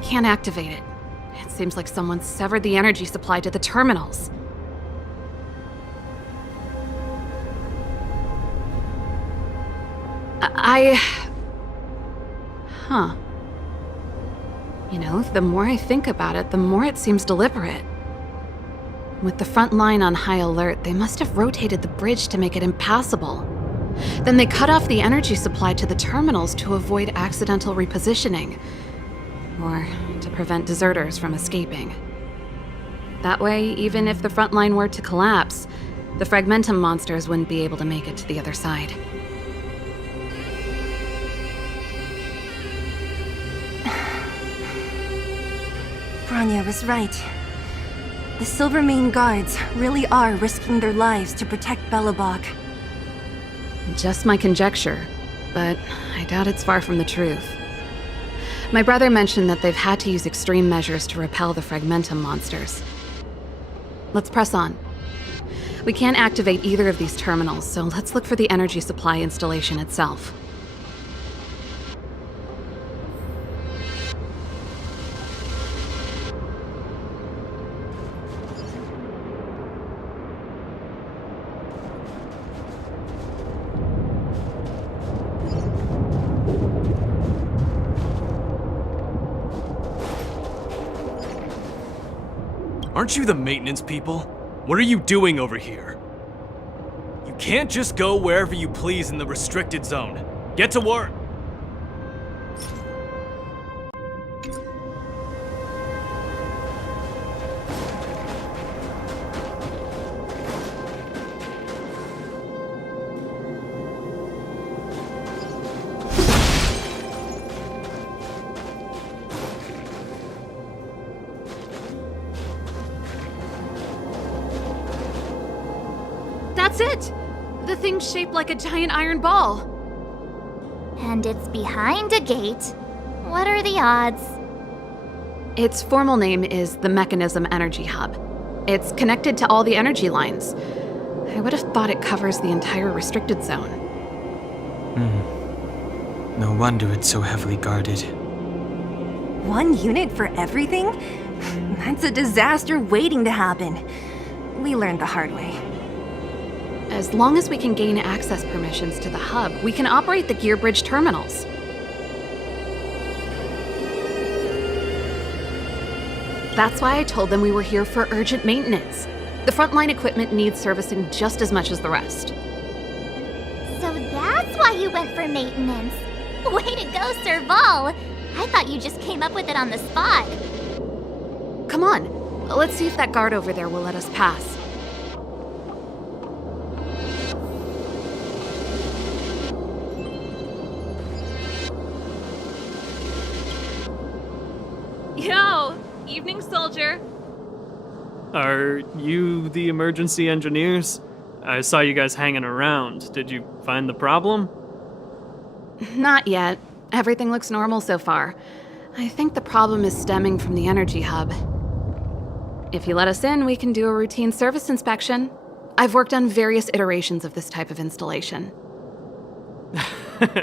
Can't activate it. It seems like someone severed the energy supply to the terminals. Huh. You know, the more I think about it, the more it seems deliberate. With the front line on high alert, they must have rotated the bridge to make it impassable. Then they cut off the energy supply to the terminals to avoid accidental repositioning, or to prevent deserters from escaping. That way, even if the front line were to collapse, the Fragmentum monsters wouldn't be able to make it to the other side. Bronya was right. The Silvermane guards really are risking their lives to protect Belobog. Just my conjecture, but I doubt it's far from the truth. My brother mentioned that they've had to use extreme measures to repel the Fragmentum monsters. Let's press on. We can't activate either of these terminals, so let's look for the energy supply installation itself. Aren't you the maintenance people? What are you doing over here? You can't just go wherever you please in the restricted zone. Get to work! That's it! The thing's shaped like a giant iron ball. And it's behind a gate. What are the odds? Its formal name is the Mechanism Energy Hub. It's connected to all the energy lines. I would have thought it covers the entire restricted zone. No wonder it's so heavily guarded. One unit for everything? That's a disaster waiting to happen. We learned the hard way. As long as we can gain access permissions to the hub, we can operate the gear bridge terminals. That's why I told them we were here for urgent maintenance. The frontline equipment needs servicing just as much as the rest. So that's why you went for maintenance. Way to go, Serval! I thought you just came up with it on the spot. Come on, let's see if that guard over there will let us pass. Yo! Evening, soldier. Are you the emergency engineers? I saw you guys hanging around. Did you find the problem? Not yet. Everything looks normal so far. I think the problem is stemming from the energy hub. If you let us in, we can do a routine service inspection. I've worked on various iterations of this type of installation.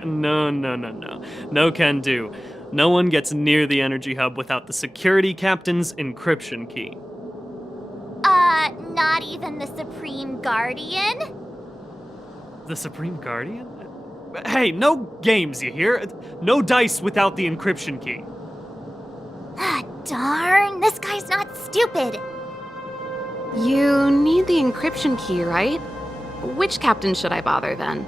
No. No can do. No one gets near the energy hub without the security captain's encryption key. Not even the Supreme Guardian? The Supreme Guardian? Hey, no games, you hear? No dice without the encryption key. Ah, darn, this guy's not stupid. You need the encryption key, right? Which captain should I bother then?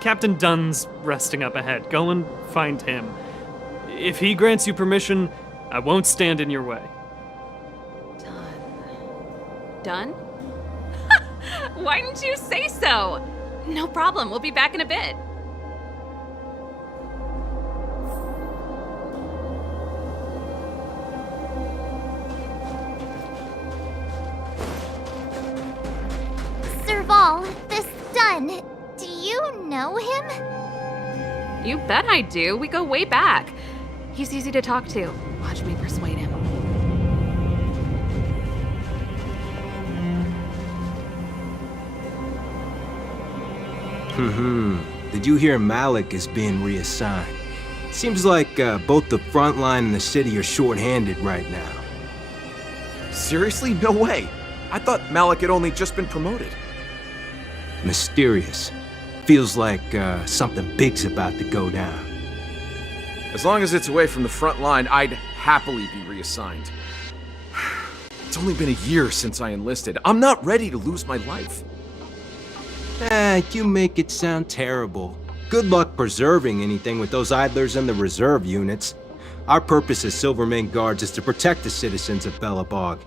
Captain Dunn's resting up ahead. Go and find him. If he grants you permission, I won't stand in your way. Done? Why didn't you say so? No problem, we'll be back in a bit. Serval, this Dunn, do you know him? You bet I do. We go way back. He's easy to talk to. Watch me persuade him. Did you hear Malik is being reassigned? Seems like both the front line and the city are short-handed right now. Seriously? No way. I thought Malik had only just been promoted. Mysterious. Feels like something big's about to go down. As long as it's away from the front line, I'd happily be reassigned. It's only been a year since I enlisted. I'm not ready to lose my life. You make it sound terrible. Good luck preserving anything with those idlers and the reserve units. Our purpose as Silvermane Guards is to protect the citizens of Belobog.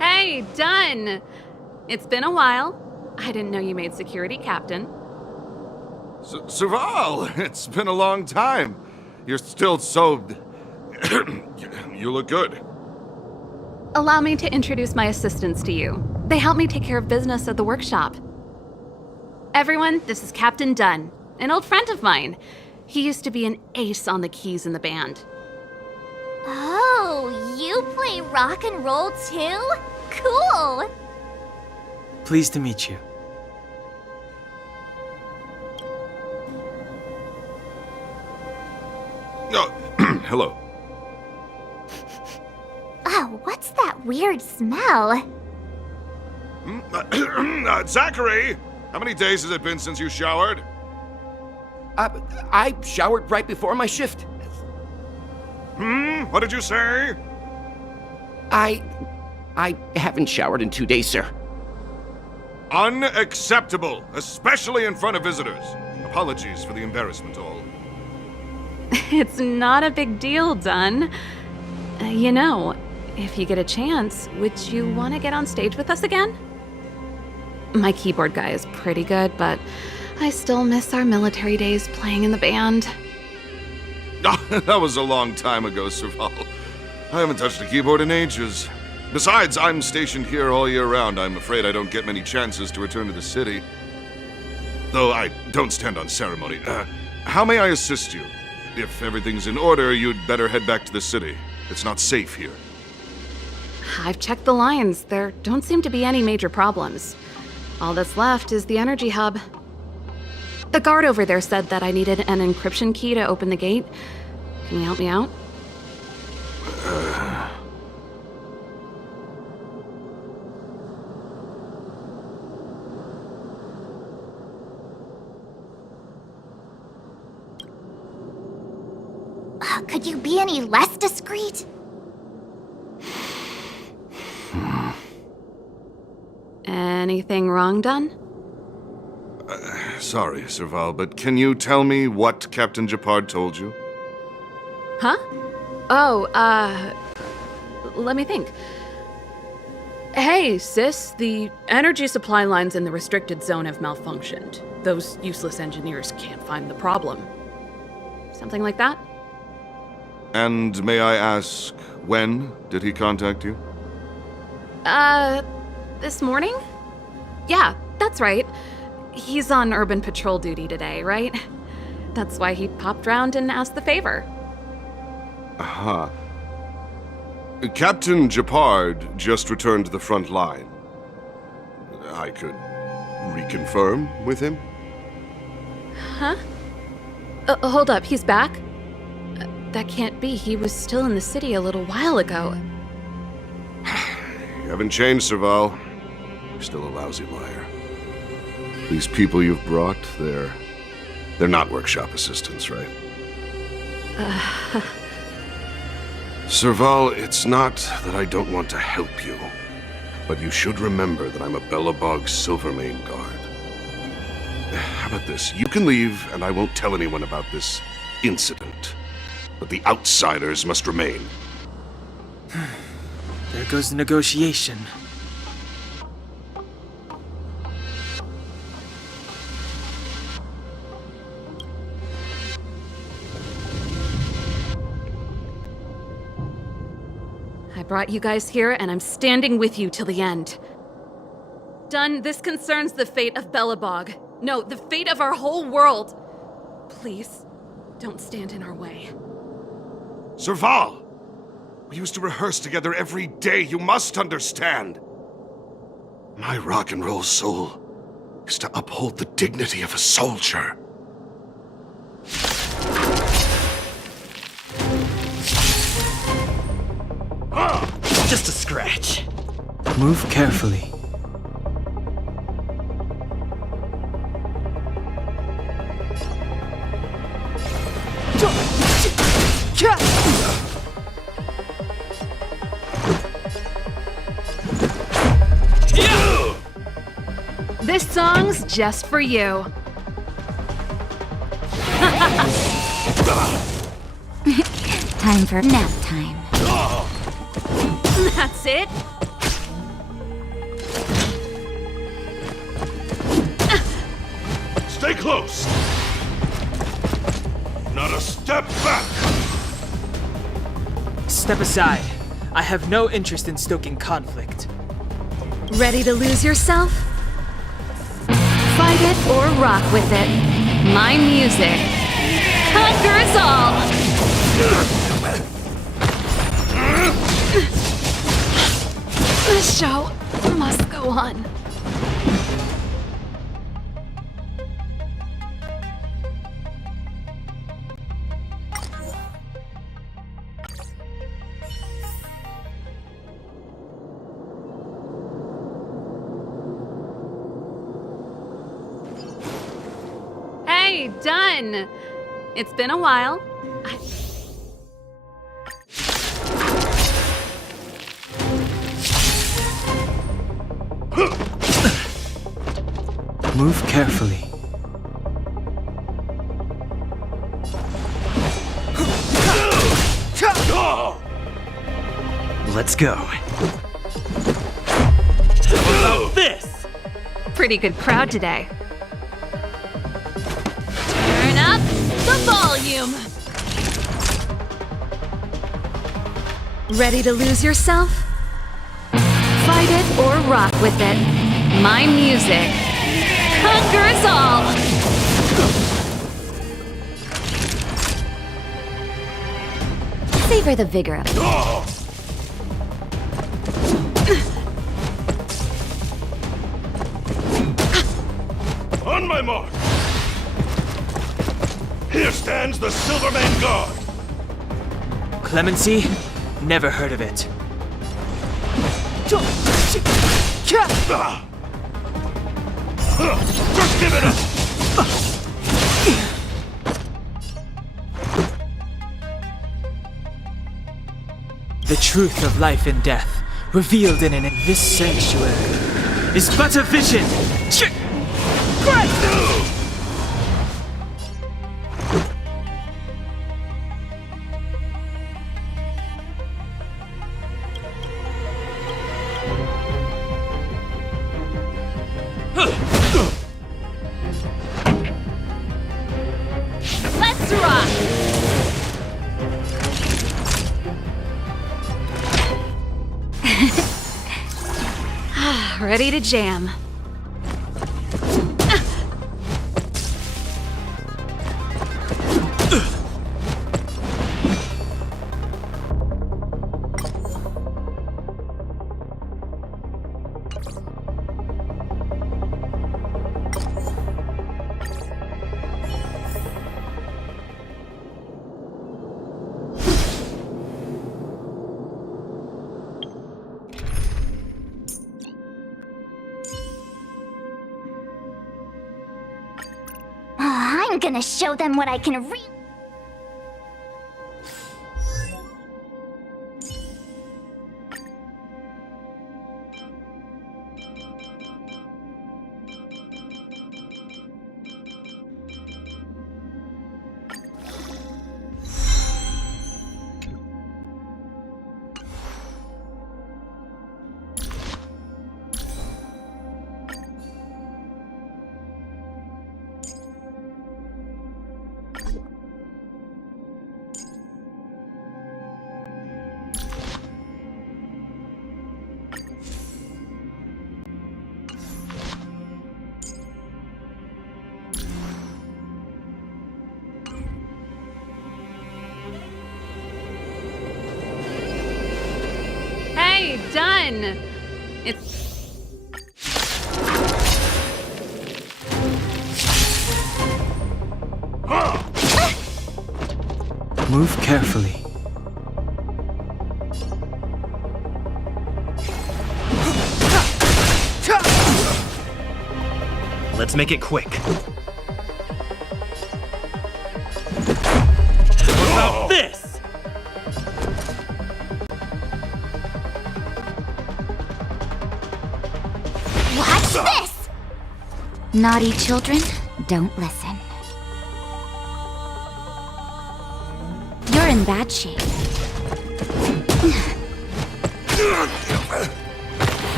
Hey, Dunn! It's been a while. I didn't know you made security captain. Serval, it's been a long time. You're still so... You look good. Allow me to introduce my assistants to you. They help me take care of business at the workshop. Everyone, this is Captain Dunn, an old friend of mine. He used to be an ace on the keys in the band. Oh, you play rock and roll too? Cool! Pleased to meet you. Oh, hello. Oh, what's that weird smell? Zachary, How many days has it been since you showered? I showered right before my shift. What did you say? I haven't showered in 2 days, sir. Unacceptable, especially in front of visitors. Apologies for the embarrassment, all. It's not a big deal, Dunn. You know, if you get a chance, would you want to get on stage with us again? My keyboard guy is pretty good, but I still miss our military days playing in the band. That was a long time ago, Serval. I haven't touched a keyboard in ages. Besides, I'm stationed here all year round. I'm afraid I don't get many chances to return to the city. Though I don't stand on ceremony. How may I assist you? If everything's in order, you'd better head back to the city. It's not safe here. I've checked the lines. There don't seem to be any major problems. All that's left is the energy hub. The guard over there said that I needed an encryption key to open the gate. Can you help me out? Could you be any less discreet? Anything wrong, Dunn? Sorry, Serval, but can you tell me what Captain Japard told you? Huh? Oh, let me think. Hey, sis, the energy supply lines in the restricted zone have malfunctioned. Those useless engineers can't find the problem. Something like that? And may I ask, when did he contact you? This morning? Yeah, that's right. He's on urban patrol duty today, right? That's why he popped round and asked the favor. Aha. Captain Japard just returned to the front line. I could reconfirm with him? Huh? Hold up, he's back? That can't be. He was still in the city a little while ago. You haven't changed, Serval. You're still a lousy liar. These people you've brought, they're not workshop assistants, right? Serval, it's not that I don't want to help you, but you should remember that I'm a Belobog Silvermane guard. How about this? You can leave, and I won't tell anyone about this incident. But the outsiders must remain. There goes the negotiation. I brought you guys here, and I'm standing with you till the end. Dunn, this concerns the fate of Belobog. No, the fate of our whole world. Please, don't stand in our way. Serval! We used to rehearse together every day, you must understand. My rock and roll soul is to uphold the dignity of a soldier. Just a scratch. Move carefully. This song's just for you. Time for nap time. That's it. Stay close! Not a step back! Step aside. I have no interest in stoking conflict. Ready to lose yourself? Fight it or rock with it. My music conquers all! The show must go on. Hey, done! It's been a while. Move carefully. Let's go. How about this? Pretty good crowd today. Turn up the volume. Ready to lose yourself? Fight it or rock with it. My music conquers all. Savor the vigor of it. On my mark! Here stands the Silverman Guard! Clemency? Never heard of it. Just give it up! The truth of life and death, revealed in this sanctuary, is but a vision. Let's rock. Ready to jam. I'm gonna show them what I can really. Hey, done! It's... Move carefully. Let's make it quick. What about this? Watch this! Naughty children, don't listen. You're in bad shape.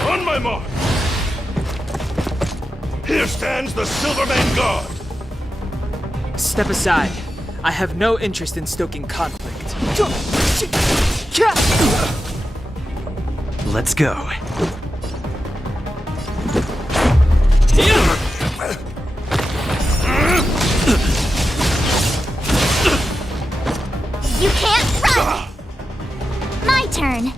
On my mark! Here stands the Silverman Guard! Step aside. I have no interest in stoking conflict. Let's go. You can't run! My turn.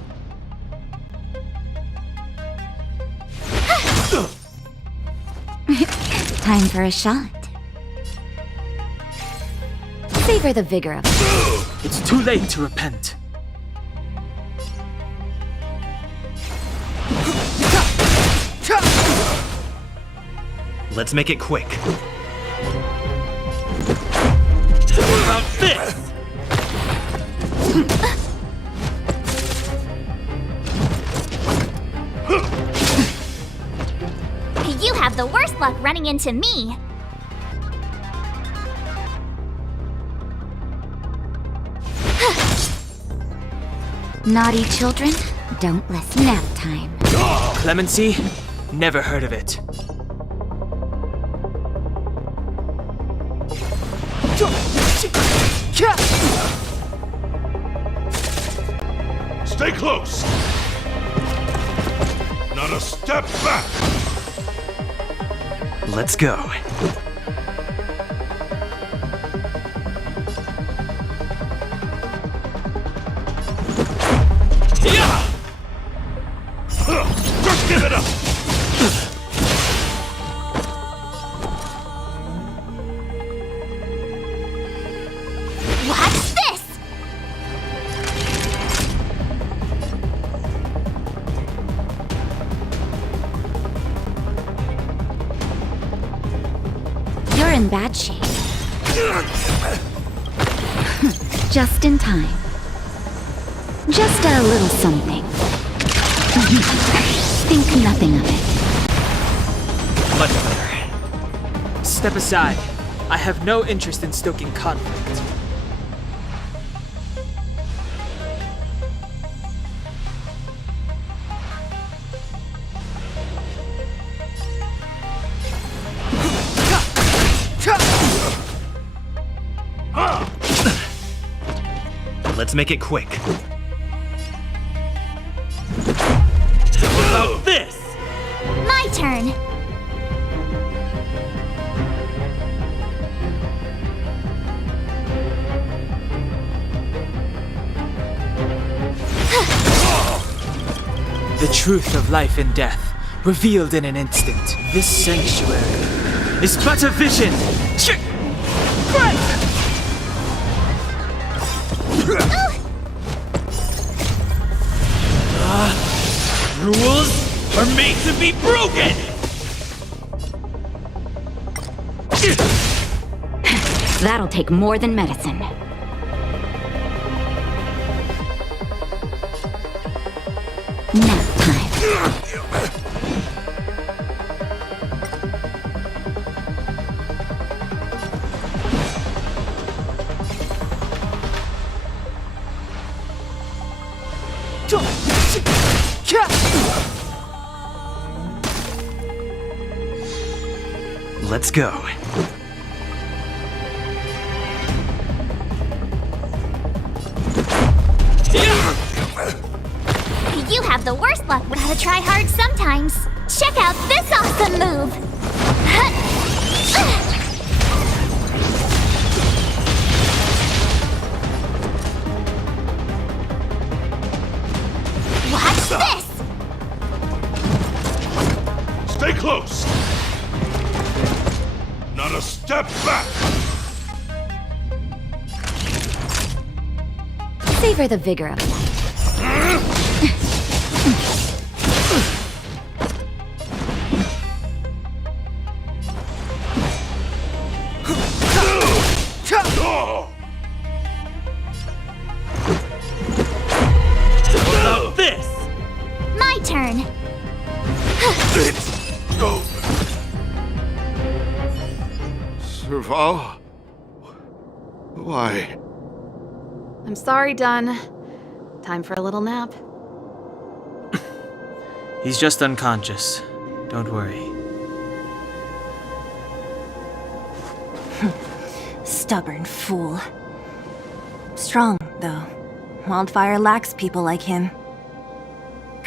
Time for a shot. Savor the vigor of it. It's too late to repent. Let's make it quick. You have the worst luck running into me. Naughty children, don't listen nap time. Clemency? Never heard of it. Stay close! Not a step back! Let's go. Just give it up! Watch this! You're in bad shape. Just in time. Just a little something. Think nothing of it. Much better. Step aside. I have no interest in stoking conflict. Let's make it quick. How about this? My turn. The truth of life and death, revealed in an instant. This sanctuary is but a vision. Rules are made to be broken! That'll take more than medicine. Nap time. Let's go. You have the worst luck. We gotta try hard sometimes. Check out this awesome move. Watch this. Stay close! Not a step back! Savor the vigor of life. About this? My turn. Go. Serval? Why? I'm sorry, Dunn. Time for a little nap. He's just unconscious. Don't worry. Stubborn fool. Strong, though. Wildfire lacks people like him.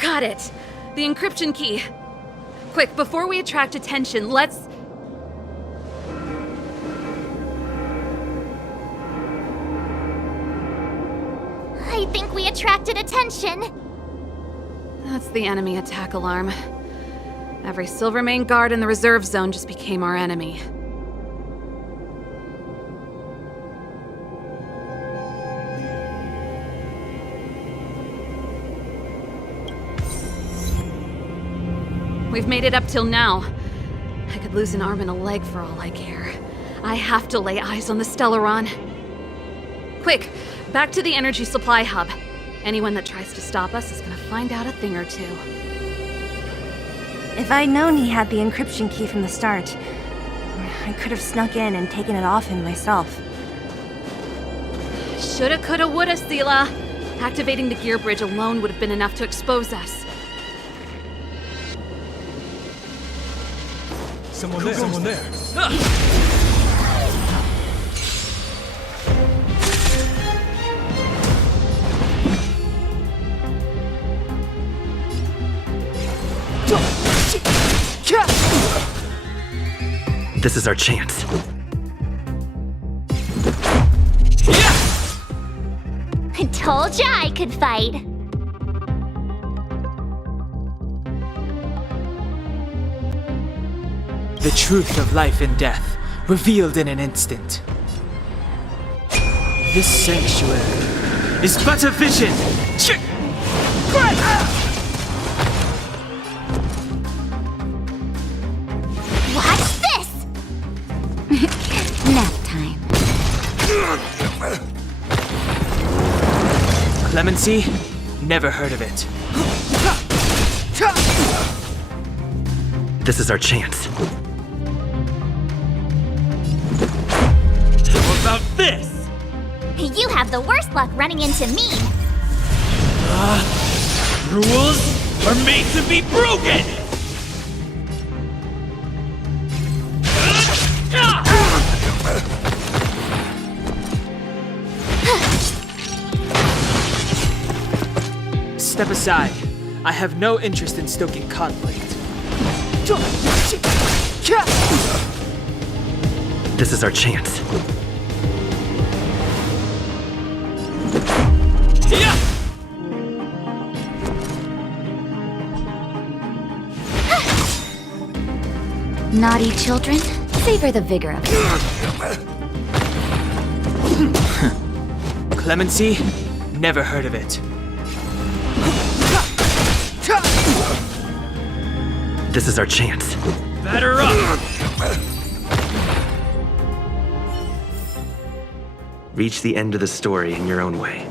Got it! The encryption key. Quick, before we attract attention, let's... I think we attracted attention. That's the enemy attack alarm. Every Silvermane guard in the reserve zone just became our enemy. We've made it up till now. I could lose an arm and a leg for all I care. I have to lay eyes on the Stellaron. Quick, Back to the energy supply hub. Anyone that tries to stop us is gonna find out a thing or two. If I'd known he had the encryption key from the start, I could have snuck in and taken it off him myself. Shoulda, coulda, woulda, Sela. Activating the gear bridge alone would have been enough to expose us. Someone there. Someone there. This is our chance. I told ya I could fight. The truth of life and death, revealed in an instant. This sanctuary is but a vision! Watch this! Nap time. Clemency? Never heard of it. This is our chance. How about this? You have the worst luck running into me. Rules are made to be broken! Step aside. I have no interest in stoking conflict. This is our chance. Naughty children, savor the vigor of it. Clemency? Never heard of it. This is our chance. Batter up! Reach the end of the story in your own way.